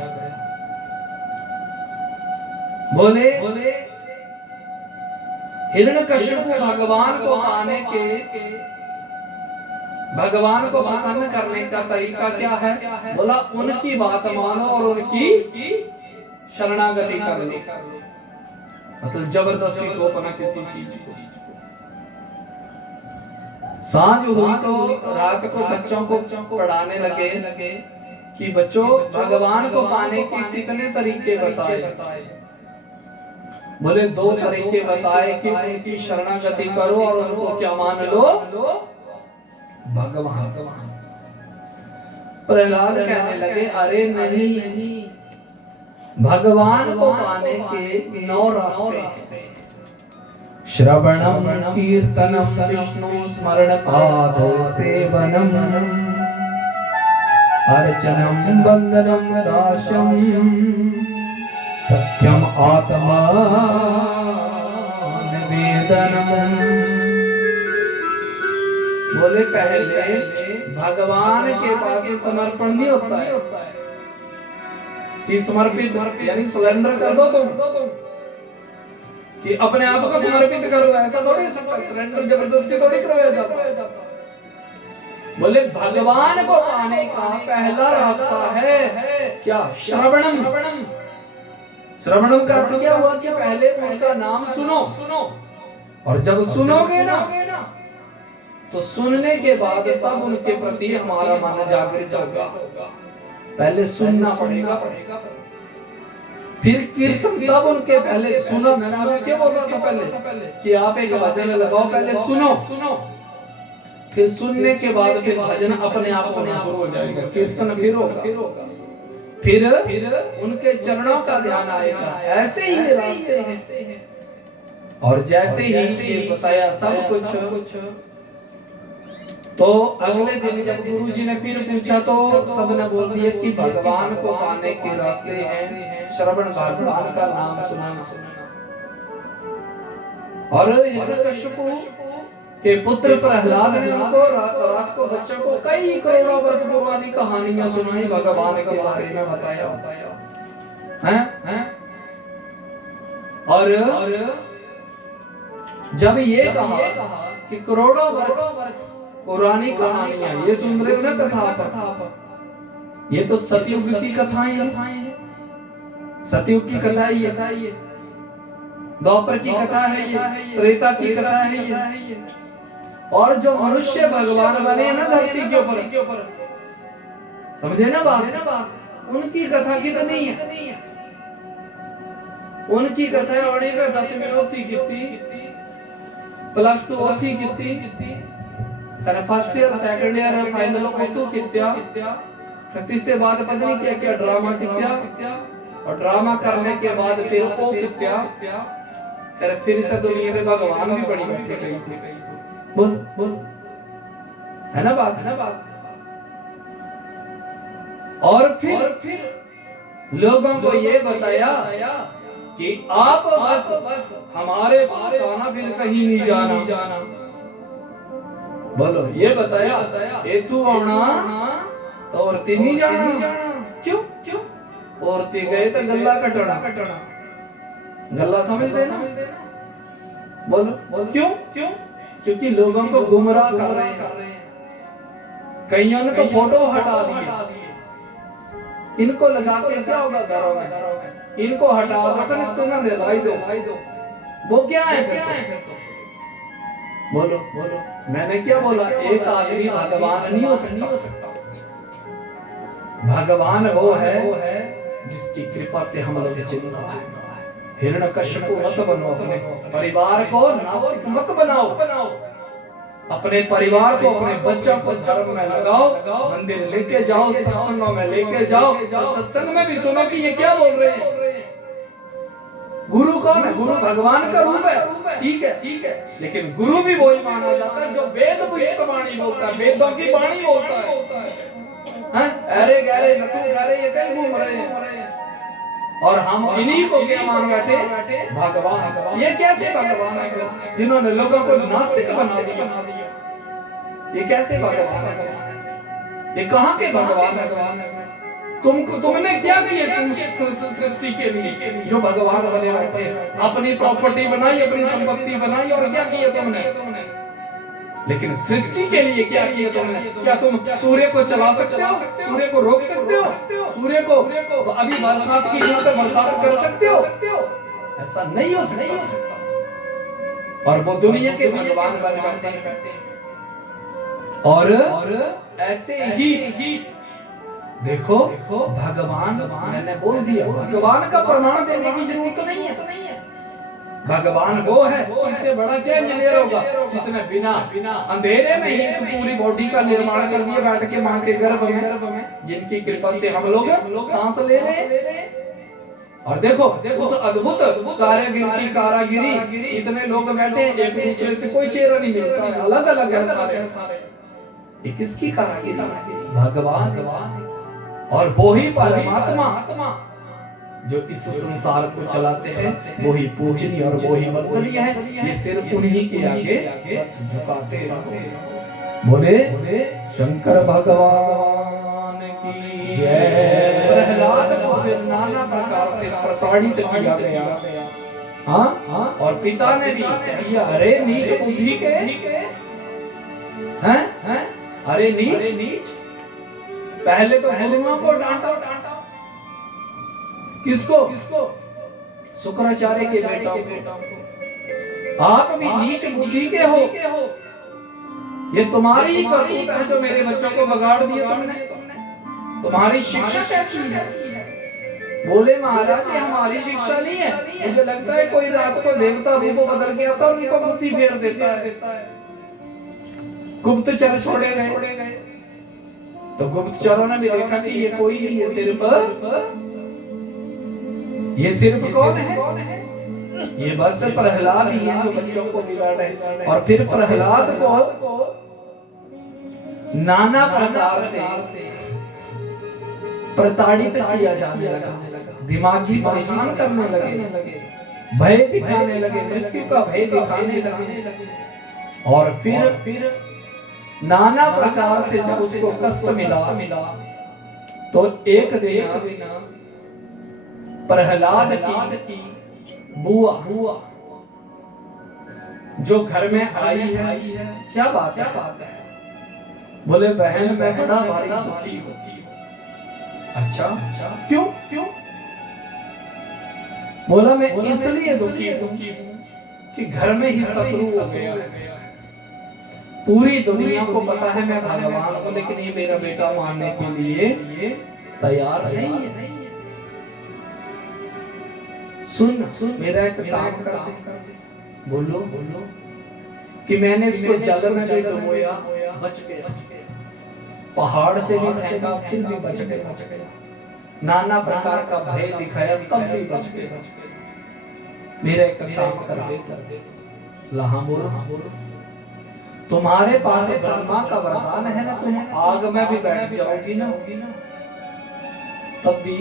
बोले हिरण्यकश्यप भगवान को पाने के, भगवान को प्रसन्न करने का तरीका क्या है? बोला उनकी बात मानो और उनकी शरणागति कर लो। मतलब जबरदस्ती थोपना किसी चीज को। सांझ हुई तो रात को बच्चों को पढ़ाने लगे कि बच्चों भगवान को पाने के कितने तरीके बताए। बोले 2 तरीके बताए कि उनकी शरणागति करो और उनको क्या मान लो? भगवान। प्रहलाद कहने लगे अरे नहीं, भगवान को पाने के 9 रास्ते हैं। श्रवणम कीर्तनम विष्णु स्मरण पाद सेवनम अर्चनम वंदनम दास्यम सत्यम आत्मा निवेदनम। बोले पहले भगवान के पास समर्पण नहीं होता है कि समर्पित यानी सरेंडर कर दो तुम कि अपने आप को समर्पित कर दो, ऐसा थोड़ी सरेंडर जबरदस्ती थोड़ी करवाया जाता है। बोले भगवान को पाने का पहला रास्ता है क्या? श्रवणम। श्रवणम का अर्थ क्या हुआ कि पहले उनका नाम सुनो, और जब सुनोगे ना तो सुनने के बाद तब उनके प्रति हमारा मन जागृत होगा। पहले सुनना पड़ेगा, फिर कीर्तन तब उनके पहले सुनो। मैंने क्या बोल रहा था पहले कि आप एक भजन लगाओ, पहले सुनो, फिर सुनने के बाद फिर भजन अपने आप होना शुरू हो जाएगा, कीर्तन फिर होगा, फिर उनके चरणों का ध्यान आएगा। ऐसे ही ये रास्ते हैं। और जैसे ही ये बताया सब कुछ, तो अगले दिन जब गुरुजी ने फिर पूछा तो सबने बोल दिया कि भगवान को पाने के रास्ते हैं श्रवण, भगवान का नाम सुनना। और हिरण्यकश्यपु के पुत्र प्रहलाद ने उनको रात को बच्चों को कई करोड़ों वर्ष पुरानी कहानियां सुनाई, भगवान के बारे में बताया हैं। और जब ये कहा कि करोड़ों वर्ष पुरानी कहानियां ये सुन रहे हो ना कथा, ये तो सतयुग की कथाएं हैं, सतयुग की कथा है ये, द्वापर की कथा है ये, त्रेता की कथा है ये। और जो मनुष्य भगवान बने ना धरती के ऊपर, समझे ना बात, उनकी कथा कितनी है, उनकी कथा होने पे 10वीं होती कितनी, +2 होती कितनी, first year second year final होती कित्या, 36 के बाद पता नहीं क्या क्या ड्रामा कित्या, और ड्रामा करने के बाद फिर वो कित्या, फिर से दुनिया में भगवान भी बड़ी बैठे गई। बोल है ना बात। और फिर लोगों को ये बताया कि आप बस हमारे पास आना, फिर कहीं नहीं जाना। बोलो ये बताया ए तू आना तो औरती नहीं जाना। क्यों औरती गए तो गल्ला कटना, गल्ला समझ देना। बोलो क्यों, क्योंकि लोगों को गुमराह कर रहे हैं। कईयों ने तो फोटो हटा दिए, इनको लगा के क्या होगा घरों में, इनको हटा दो कि तुम्हें दिलाई दो, वो क्या है फिर तो? बोलो मैंने क्या बोला, एक आदमी भगवान नहीं हो सकता। भगवान वो है जिसकी कृपा से हम लोग जिंदा हैं। हिरण्यकश्यप मत बनो, अपने परिवार को नास्तिक मत बनाओ, अपने परिवार को अपने बच्चों को धर्म में लगाओ, मंदिर लेके जाओ, सत्संगों में लेके जाओ, सत्संग में भी सुनो कि ये क्या बोल रहे हैं। गुरु कौन है? गुरु भगवान का रूप है, ठीक है, लेकिन गुरु भी वही माना जाता है जो वेद वाणी बोलता है, वेदों की वाणी बोलता है। अरे गहरे नतु गहरे ये कहीं घूम रहे हैं, और हम इन्हीं को क्या मान बैठे भगवान। ये कैसे भगवान है जिन्होंने लोगों को नास्तिक बना दिया? ये कैसे भगवान है? ये कहाँ के भगवान है? तुमने क्या किए सृष्टि के लिए जो भगवान बने बैठे? अपनी प्रॉपर्टी बनाई, अपनी संपत्ति बनाई, और क्या किया तुमने? लेकिन सृष्टि के लिए क्या किया तुमने? क्या तुम सूर्य को चला सकते हो? सूर्य को रोक सकते हो? सूर्य को अभी बरसात की यहाँ पे बरसात कर सकते हो? ऐसा नहीं हो सकता। और वो दुनिया के भगवान बने बैठे। और ऐसे ही देखो भगवान, मैंने बोल दिया भगवान का प्रमाण देने की जरूरत नहीं है। भगवान वो है, इससे बड़ा क्या इंजीनियर होगा जिसने बिना अंधेरे में ही इस पूरी बॉडी का निर्माण कर दिया बैठ के मां के गर्भ में, जिनकी कृपा से हम लोग सांस ले रहे हैं। और देखो उस अद्भुत कारागिरी, इतने लोग बैठे हैं, एक दूसरे से कोई चेहरा नहीं मिलता है, अलग अलग है सारे। ये किसकी कारागिरी? भगवान। और वो ही परमात्मा जो इस संसार को चलाते हैं, वो ही पूजनीय और वो ही वंदनीय है। ये सिर्फ उन्हीं के आगे बस झुकाते रहो। बोले शंकर भगवान की जय। प्रहलाद को नाना प्रकार से प्रताड़ित किया गया, हाँ, और पिता ने भी कह दिया, अरे नीच बुद्धि के, हैं? अरे नीच। पहले तो गुरुओं को डांटा। किसको? शुक्राचार्य के बेटों को। आप भी नीच बुद्धि के हो, ये तुम्हारी ही करतूत है जो मेरे बच्चों को बिगाड़ दिया तुमने। तुम्हारी शिक्षा कैसी है? बोले महाराज ये हमारी शिक्षा नहीं है, मुझे लगता है कोई रात को देवता रूप बदल के आता और उनको बुद्धि फेर देता है। गुप्तचर छोड़े गए, तो गुप्तचरों ने भी देखा कि ये कोई नहीं, ये सिर्फ कौन है? ये बस प्रहलाद ही है जो बच्चों को बिगाड़ रहे हैं। और फिर प्रहलाद को नाना प्रकार से प्रताड़ित किया जाने लगा, दिमागी परेशान करने लगे। भय दिखाने लगे, मृत्यु का भय दिखाने लगे। और फिर नाना प्रकार से जब उसको कष्ट मिला तो एक दिन प्रहलाद की बुआ जो घर में आई है, क्या बात है? बोले बहन मैं बड़ा भारी दुखी हूँ। अच्छा क्यों? बोला मैं इसलिए दुखी हूँ कि घर में ही शत्रु हो गया है। पूरी दुनिया को पता है मैं भगवान हूँ, लेकिन ये मेरा बेटा मानने के लिए तैयार नहीं है। सुन मेरा एक काम कर दे। बोलो कि मैंने इसको जल में भी डुबोया, बच गया। पहाड़ से भी फेंका, फिर भी बच गया। नाना प्रकार का भय दिखाया, तब भी बच गया। मेरा एक काम कर दे। लहा बोलो तुम्हारे पास ब्रह्मा का वरदान है ना, तुम आग में भी बैठ जाओगी ना, तब भी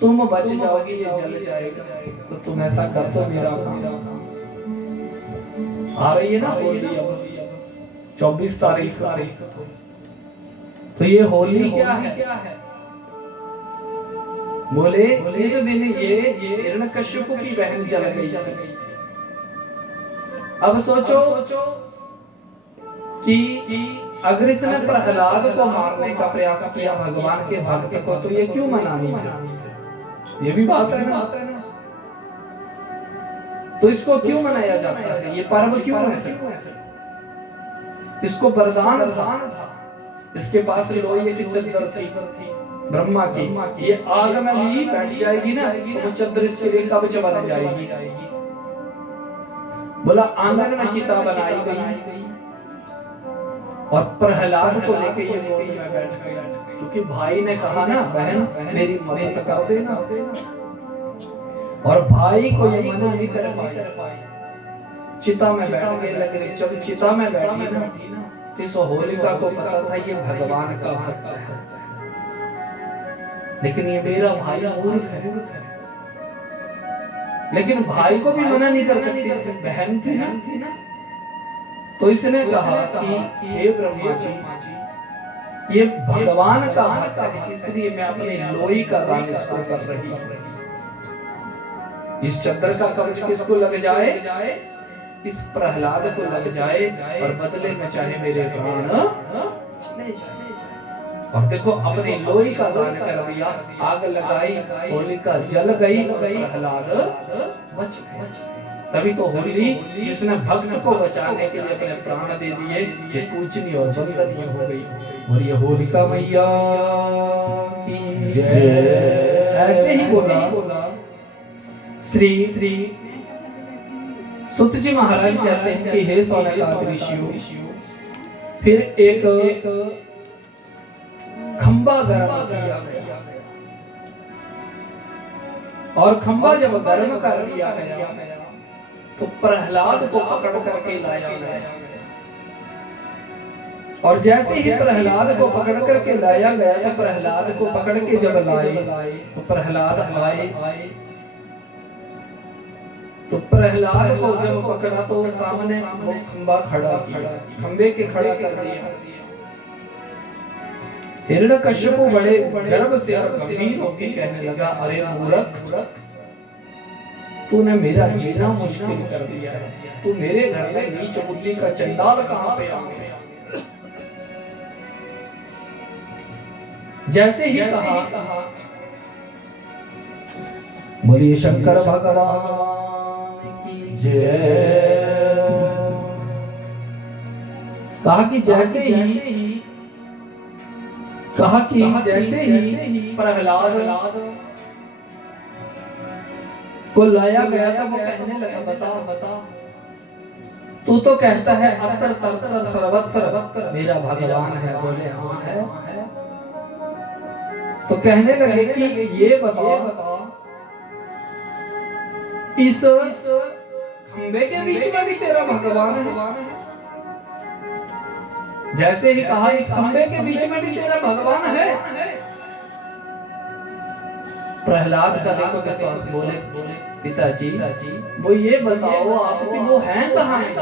तुम बच जाओगी, ये जल जाएगा। तो तुम ऐसा कर दो, मेरा काम आ रही है ना होली, अब 24 तारीख तो ये होली क्या है? बोले इस दिन ये हिरण्यकश्यप की बहन जल गई। अब सोचो कि अगर इसने प्रहलाद को मारने का प्रयास किया भगवान के भक्त को, तो ये क्यों मनानी है? ये भी बात है ना। तो इसको क्यों मनाया जाता है? ये पर्व क्यों है? इसको वरदान था, इसके पास लोहे की चद्दर थी ब्रह्मा की, ये आग में भी बैठ जाएगी ना, तो वो चद्दर इसके लिए कवच बन जाएगी। बोला आंगन में चिता बनाई गई और प्रहलाद को लेके ये गोद में बैठ गया, क्योंकि भाई ने कहा ना बहन मेरी मदद कर देना, और भाई को ये मना नहीं कर पाई। चिता में बैठ गए लगे। जब चिता में बैठी ना, इस होलिका को पता था ये भगवान का भक्त है, लेकिन ये मेरा भाई मूर्ख है। लेकिन भाई को भी मना नहीं कर सकती, बहन थी ना। तो इसने कहा कि हे ब्रह्मा जी, ये भगवान का भक्त है, इसलिए मैं अपने लोई का दान इसको कर रही हूं। इस चद्दर का कवच किसको लग जाए? इस प्रहलाद को लग जाए, और बदले में चाहे मेरे प्राण चले जाए। और देखो अपने लोई का दान कर दिया, आग लगाई, होलिका जल गई और प्रहलाद बच गए। तभी तो होली जिसने भक्त को बचाने के लिए अपने प्राण दे दिए, ये पूजनीय और वंदनीय हो गई। और ये होलिका मैया की जय। ऐसे ही बोला श्री सुत जी महाराज कहते हैं कि हे सौनकादि ऋषियों, फिर एक खंबा गर्म किया गया, और खंबा जब गर्म कर दिया गया तो प्रहलाद को पकड़ करके लाया गया। और जैसे ही प्रहलाद को पकड़ करके लाया गया, तो प्रहलाद को पकड़ के जब लाए तो प्रहलाद आए। तो प्रहलाद को जब पकड़ा तो सामने वो खंबा खड़ा किया, खंबे के खड़ा कर दिया। हिरण्यकश्यप बड़े गर्व से और गंभीर होकर कहने लगा, अरे मूर्ख, तूने मेरा जीना मुश्किल कर दिया है। तू मेरे घर में नीच बुद्धि का चंडाल कहां से आ गया? जैसे ही कहा, बोलिए शंकर भगवान की जय। कहा कि जैसे ही प्रहलाद को लाया गया था, वो कहने लगा, बता तू तो कहता है अतर तरतर सर्वत्र मेरा भगवान है। बोले हाँ है। तो कहने लगे कि ये बता, इस खंबे के बीच में भी तेरा भगवान है? जैसे ही कहा इस खंबे के बीच में भी तेरा भगवान है। प्रहलाद का देखो विश्वास। बोले पिताजी वो ये बताओ आपकी वो है कहाँ में?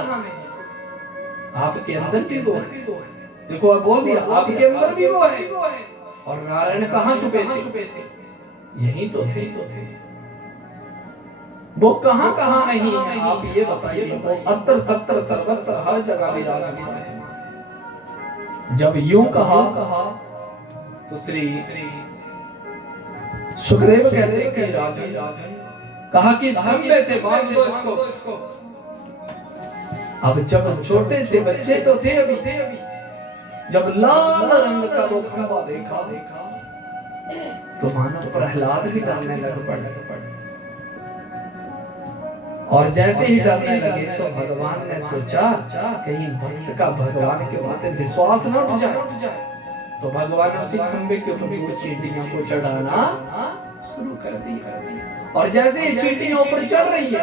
आपके अंदर भी वो है। देखो अब बोल दिया आपके अंदर भी वो है। और नारायण कहाँ छुपे थे? यही तो थे। वो कहाँ कहाँ नहीं है आप ये बताइए। वो अत्र तत्र सर्वत्र हर जगह विराजमान है। जब यूं कहा तो श्री सुखदेव कहते हैं कि राजन कहा कि इस खंबे से बांध दो इसको। अब जब छोटे से बच्चे तो थे अभी, जब लाल रंग का वो खंबा देखा तो मानो प्रहलाद भी डरने लग पड़े। और जैसे ही डरने लगे तो भगवान ने सोचा कहीं भक्त का भगवान के ऊपर से विश्वास न उठ जाए। तो भगवान ने उसी खंबे के ऊपर वो चींटियों को चढ़ाना शुरू कर दिया। और जैसे ही चींटियों ऊपर चढ़ रही है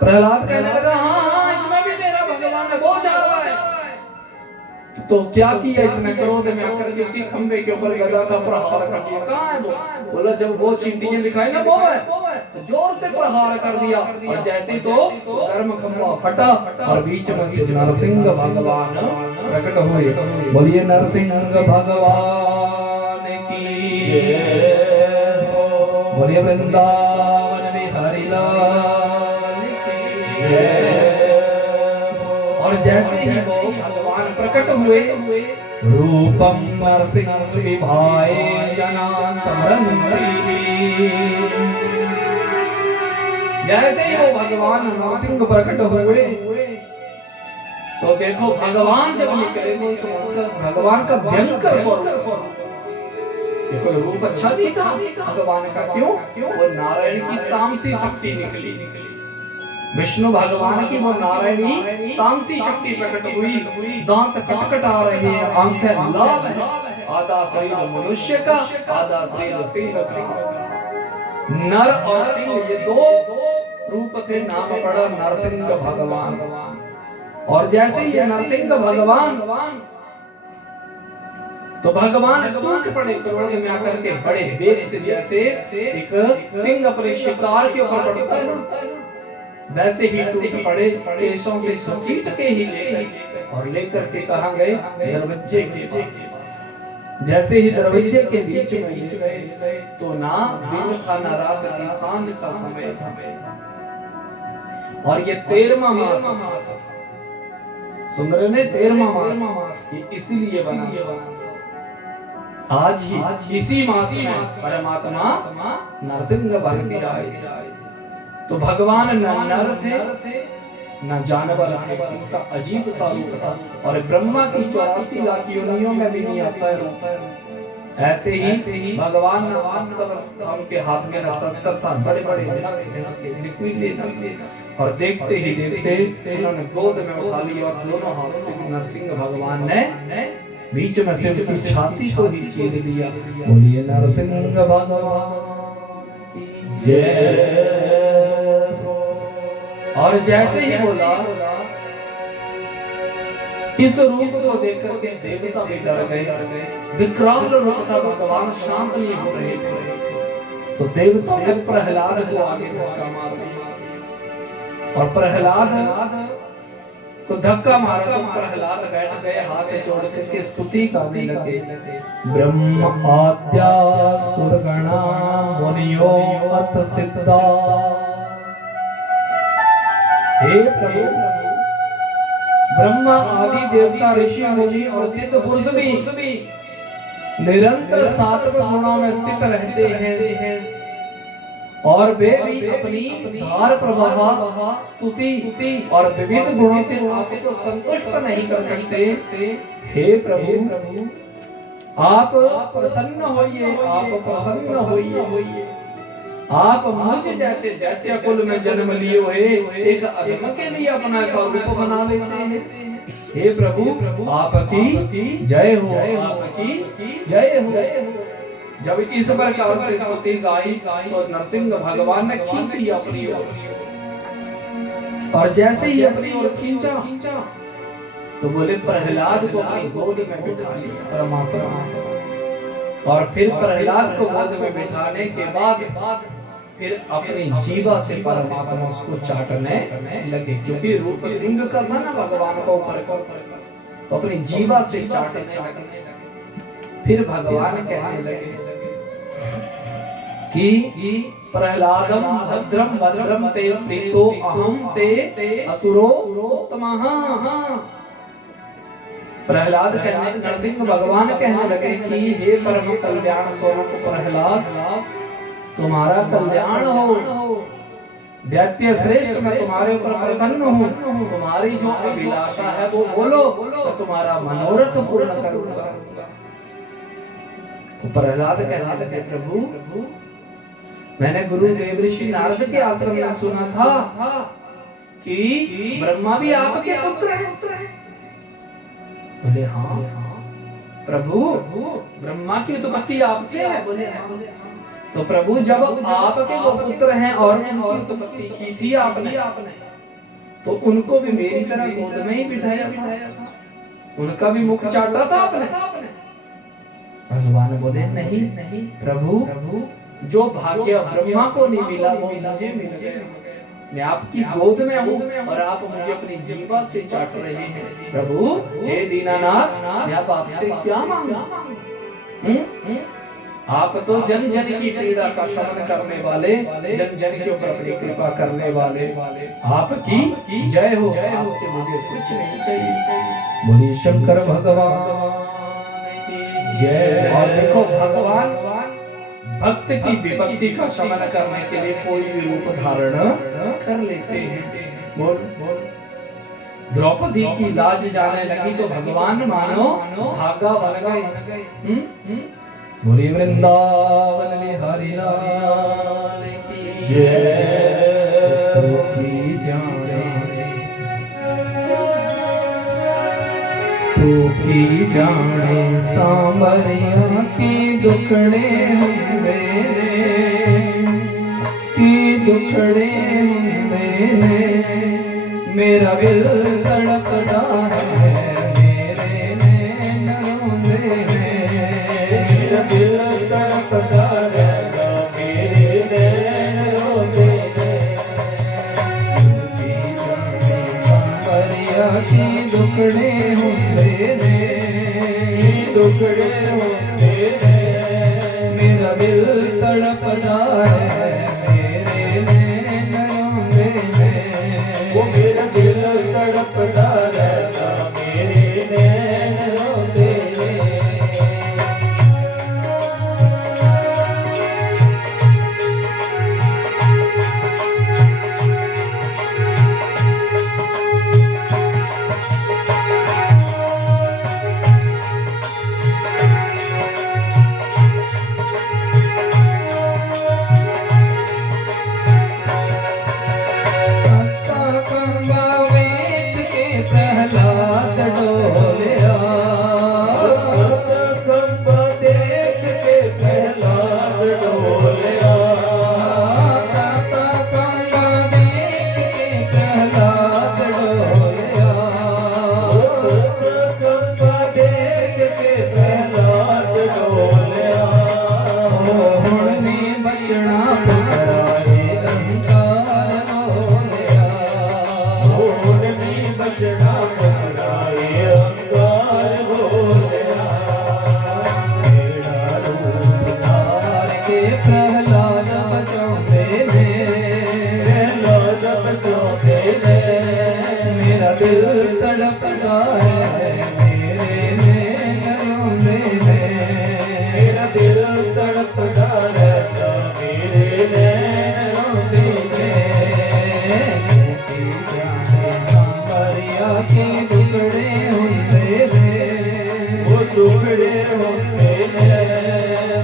प्रहलाद कहने लगा हाँ इसमें भी मेरा भगवान है, वो जा रहा है। तो क्या किया इसने? क्रोध में आकर के उसी खंबे के ऊपर गदा का प्रहार कर दिया। कहाँ है वो? बोला जब वो चींटियां दिखाई ना वो है। तो जोर से प्रहार कर दिया और जैसे तो गर्म खंबा फटा और बीच में से नरसिंह भगवान प्रकट हुए। बोलिए नरसिंह भगवान की, बोलिए वृंदावन बिहारी लाल की जय। और जैसे ही वो भगवान प्रकट हुए रूपम नरसिंह विभाय जना समरंति। जैसे ही वो भगवान नरसिंह प्रकट हुए तो देखो भगवान जब निकले तो भगवान का भयंकर स्वरूप। देखो रूप अच्छा नहीं था भगवान का। क्यों? वो नारायण की तामसी शक्ति निकली। विष्णु भगवान की वो नारायणी तामसी शक्ति प्रकट हुई। दांत कटकट आ रहे हैं, आंखें लाल है। आधा शरीर मनुष्य का, आधा शरीर सिंह का। नर और सिंह ये दो रूप थे। नाम पड़ा नरसिंह भगवान। और जैसे ये नरसिंह भगवान तो भगवान टूट पड़े क्रोध में आकर के बड़े वेग से। जैसे एक सिंह अपने शिकार के ऊपर पड़ता है वैसे ही टूट पड़े। केशों से घसीट के ही ले गए और लेकर के कहां गए? दरवाजे के पास। जैसे ही दरवाजे के बीच में ले गए तो ना दिन था ना रात थी, सांझ का समय था। और ये 13वां मास सुंदर ने 13वां मास इसीलिए बना। आज ही इसी मास में परमात्मा नरसिंह बन के आए। तो भगवान न नर थे न जानवर थे। उनका अजीब सा रूप था और ब्रह्मा की 84 लाख योनियों में भी नहीं आता है। ऐसे ही भगवान न अस्त्र उनके हाथ में न शस्त्र था। बड़े बड़े नख और देखते ही देखते उन्होंने गोद में उठा लिया और दोनों हाथ से नरसिंह भगवान ने बीच में से उसकी छाती को ही चीर दिया। बोलिए नरसिंह भगवान जय। और जैसे ही बोला इस रूप को देखकर के देवता भी डर गए। विकराल रूप था भगवान, शांत नहीं हो रहे थे। तो देवताओं ने प्रहलाद को आगे धक्का मारा और प्रहलाद को धक्का मारा तो प्रहलाद बैठ गए, हाथ जोड़ करके स्तुति करने लगे। ब्रह्म आद्या सुरगणा मुनियो अत सिद्धा। हे प्रभु ब्रह्मा आदि देवता ऋषि मुनि और सिद्ध पुरुष भी निरंतर सात्विक गुणों में स्थित रहते हैं और वे भी अपनी धार प्रवाह स्तुति और विविध गुणों से आपको संतुष्ट नहीं कर सकते। हे प्रभु आप प्रसन्न होइए, आप प्रसन्न होइए। आप मुझ जैसे दैत्य कुल में जन्म लिए हुए एक अधम के लिए अपना स्वरूप बना लेते हैं। हे प्रभु आपकी जय हो, आपकी जय हो। जब इस प्रकार से स्तुति गाई तो नरसिंह भगवान ने खींच लिया अपनी ओर। और जैसे ही अपनी ओर खींचा तो बोले प्रहलाद को अपनी गोद में बिठा लिया परमात्मा। और फिर प्रहलाद को गोद में बिठाने के बाद फिर अपनी जीवा से परमात्मा उसको चाटने लगे, क्योंकि रूप सिंह का था ना भगवान का ऊपर, तो अपनी जीवा से चाटने लगे। फिर भगवान कहने लगे कि प्रहलादम भद्रम भद्रम ते प्रीतो अहम ते असुरो तमः। प्रहलाद कहने, नरसिंह भगवान कहने लगे कि हे परम कल्याण स्वरूप प्रहलाद, तुम्हारा कल्याण हो, दैत्य श्रेष्ठ, मैं तुम्हारे ऊपर प्रसन्न हूँ, तुम्हारी जो अभिलाषा है वो बोलो, मैं तुम्हारा मनोरथ पूर्ण करूंगा। तो प्रहलाद कहने लगे प्रभु, मैंने गुरुदेव ऋषि नारद के आश्रम में सुना था कि ब्रह्मा भी आपके पुत्र हैं। बोले हाँ प्रभु, ब्रह्मा की उत्पत्ति आपसे है। बोले हाँ। तो प्रभु, जब आपके वो पुत्र हैं और उनकी उत्पत्ति की थी आपने, तो उनको भी मेरी तरह गोद में ही बिठाया था, उनका भी मुख चाटा था आपने। भगवान बोले नहीं प्रभु, जो भाग्य ब्रह्मा को नहीं मिला वो मुझे मिल गया। मैं आपकी गोद में हूँ और आप मुझे अपनी जीवा से चाट रहे हैं। प्रभु हे दीनानाथ, मैं अब आपसे क्या मांगू? आप तो जन जन की पीड़ा का शमन करने वाले, जन जन के ऊपर अपनी कृपा करने वाले, आपकी जय हो। आपसे मुझे कुछ नहीं चाहिए। बोलिए शंकर भगवान की जय। और देखो भगवान भक्त की विपत्ति का शमन करने के लिए कोई भी रूप धारण कर लेते हैं। बोल द्रौपदी की लाज जाने लगी तो भगवान मानो धागा बन गए। बोली वृंदावन बिहारी लाल की जय। की जाने सांवरिया की दुखड़े मेरा दिल तड़पदा है, मेरे नैन रोंदे हैं। मेरा दिल तड़पदा है, मेरे नैन रोंदे हैं। सांवरिया की दुखड़े टुकड़े होते हैं, मेरा दिल तड़पता है, मेरे नैन रोंदे हैं। वो मेरा दिल तड़पता रहता, मेरे नैन रोंदे हैं।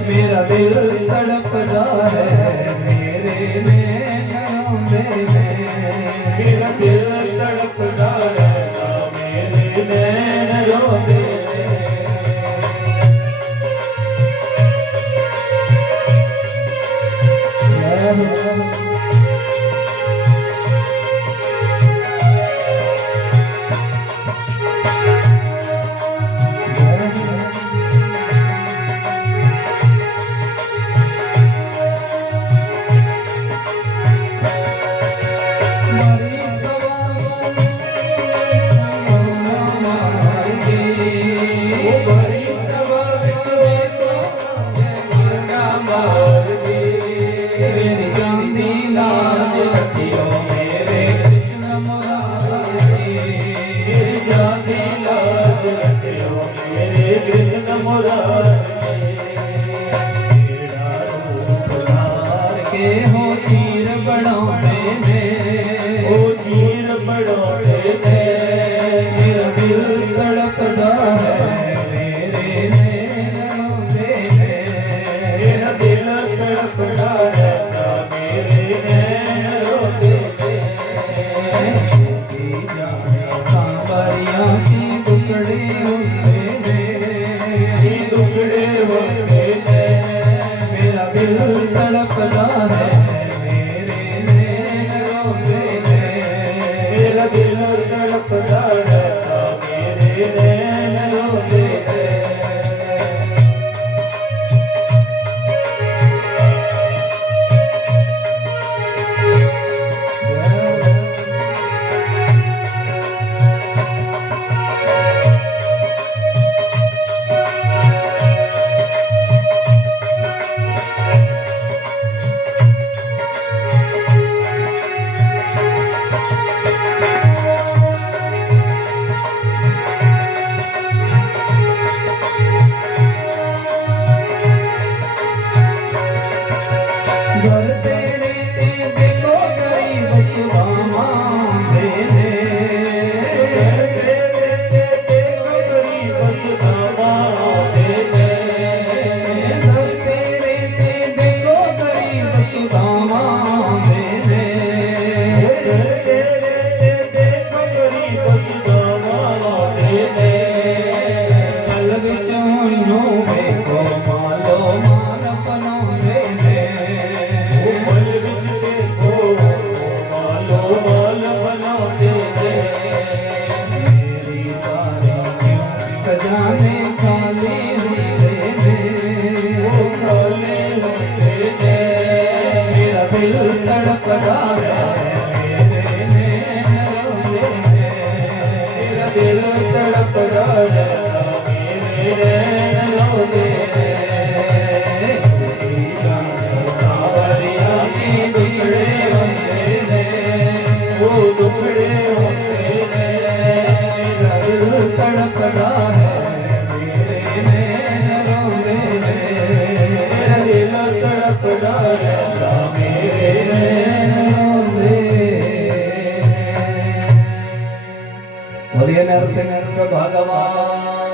मेरा दिल तड़पता है, मेरे नैन रोंदे हैं। मेरा दिल तड़पता है, मेरे नैन रोंदे हैं। की टुकड़े होते हैं, टुकड़े होते हैं। मेरा दिल तड़पता है, मेरे नैन रोते हैं। मेरा दिल तड़पता है, मेरे नैन रोते हैं। घर तेरे देखो गरीब सुदामा तेरे, घर तेरे देखो गरीब सुदामा तेरे, घर तेरे देखो गरीब सुदामा तेरे, घर तेरे देखो गरीब सुदामा तेरे। कल विचों में को मालो मान पनोंदे जाने काले होते हैं, मेरा दिल तड़पता है, मेरे नैन रोते हैं। मेरा दिल तड़पता है, मेरे नैन रोते हैं। सावरिया के टुकड़े होते हैं, वो टुकड़े होते हैं। मेरा दिल तड़पता है, बोलिए नरसिंह भगवान।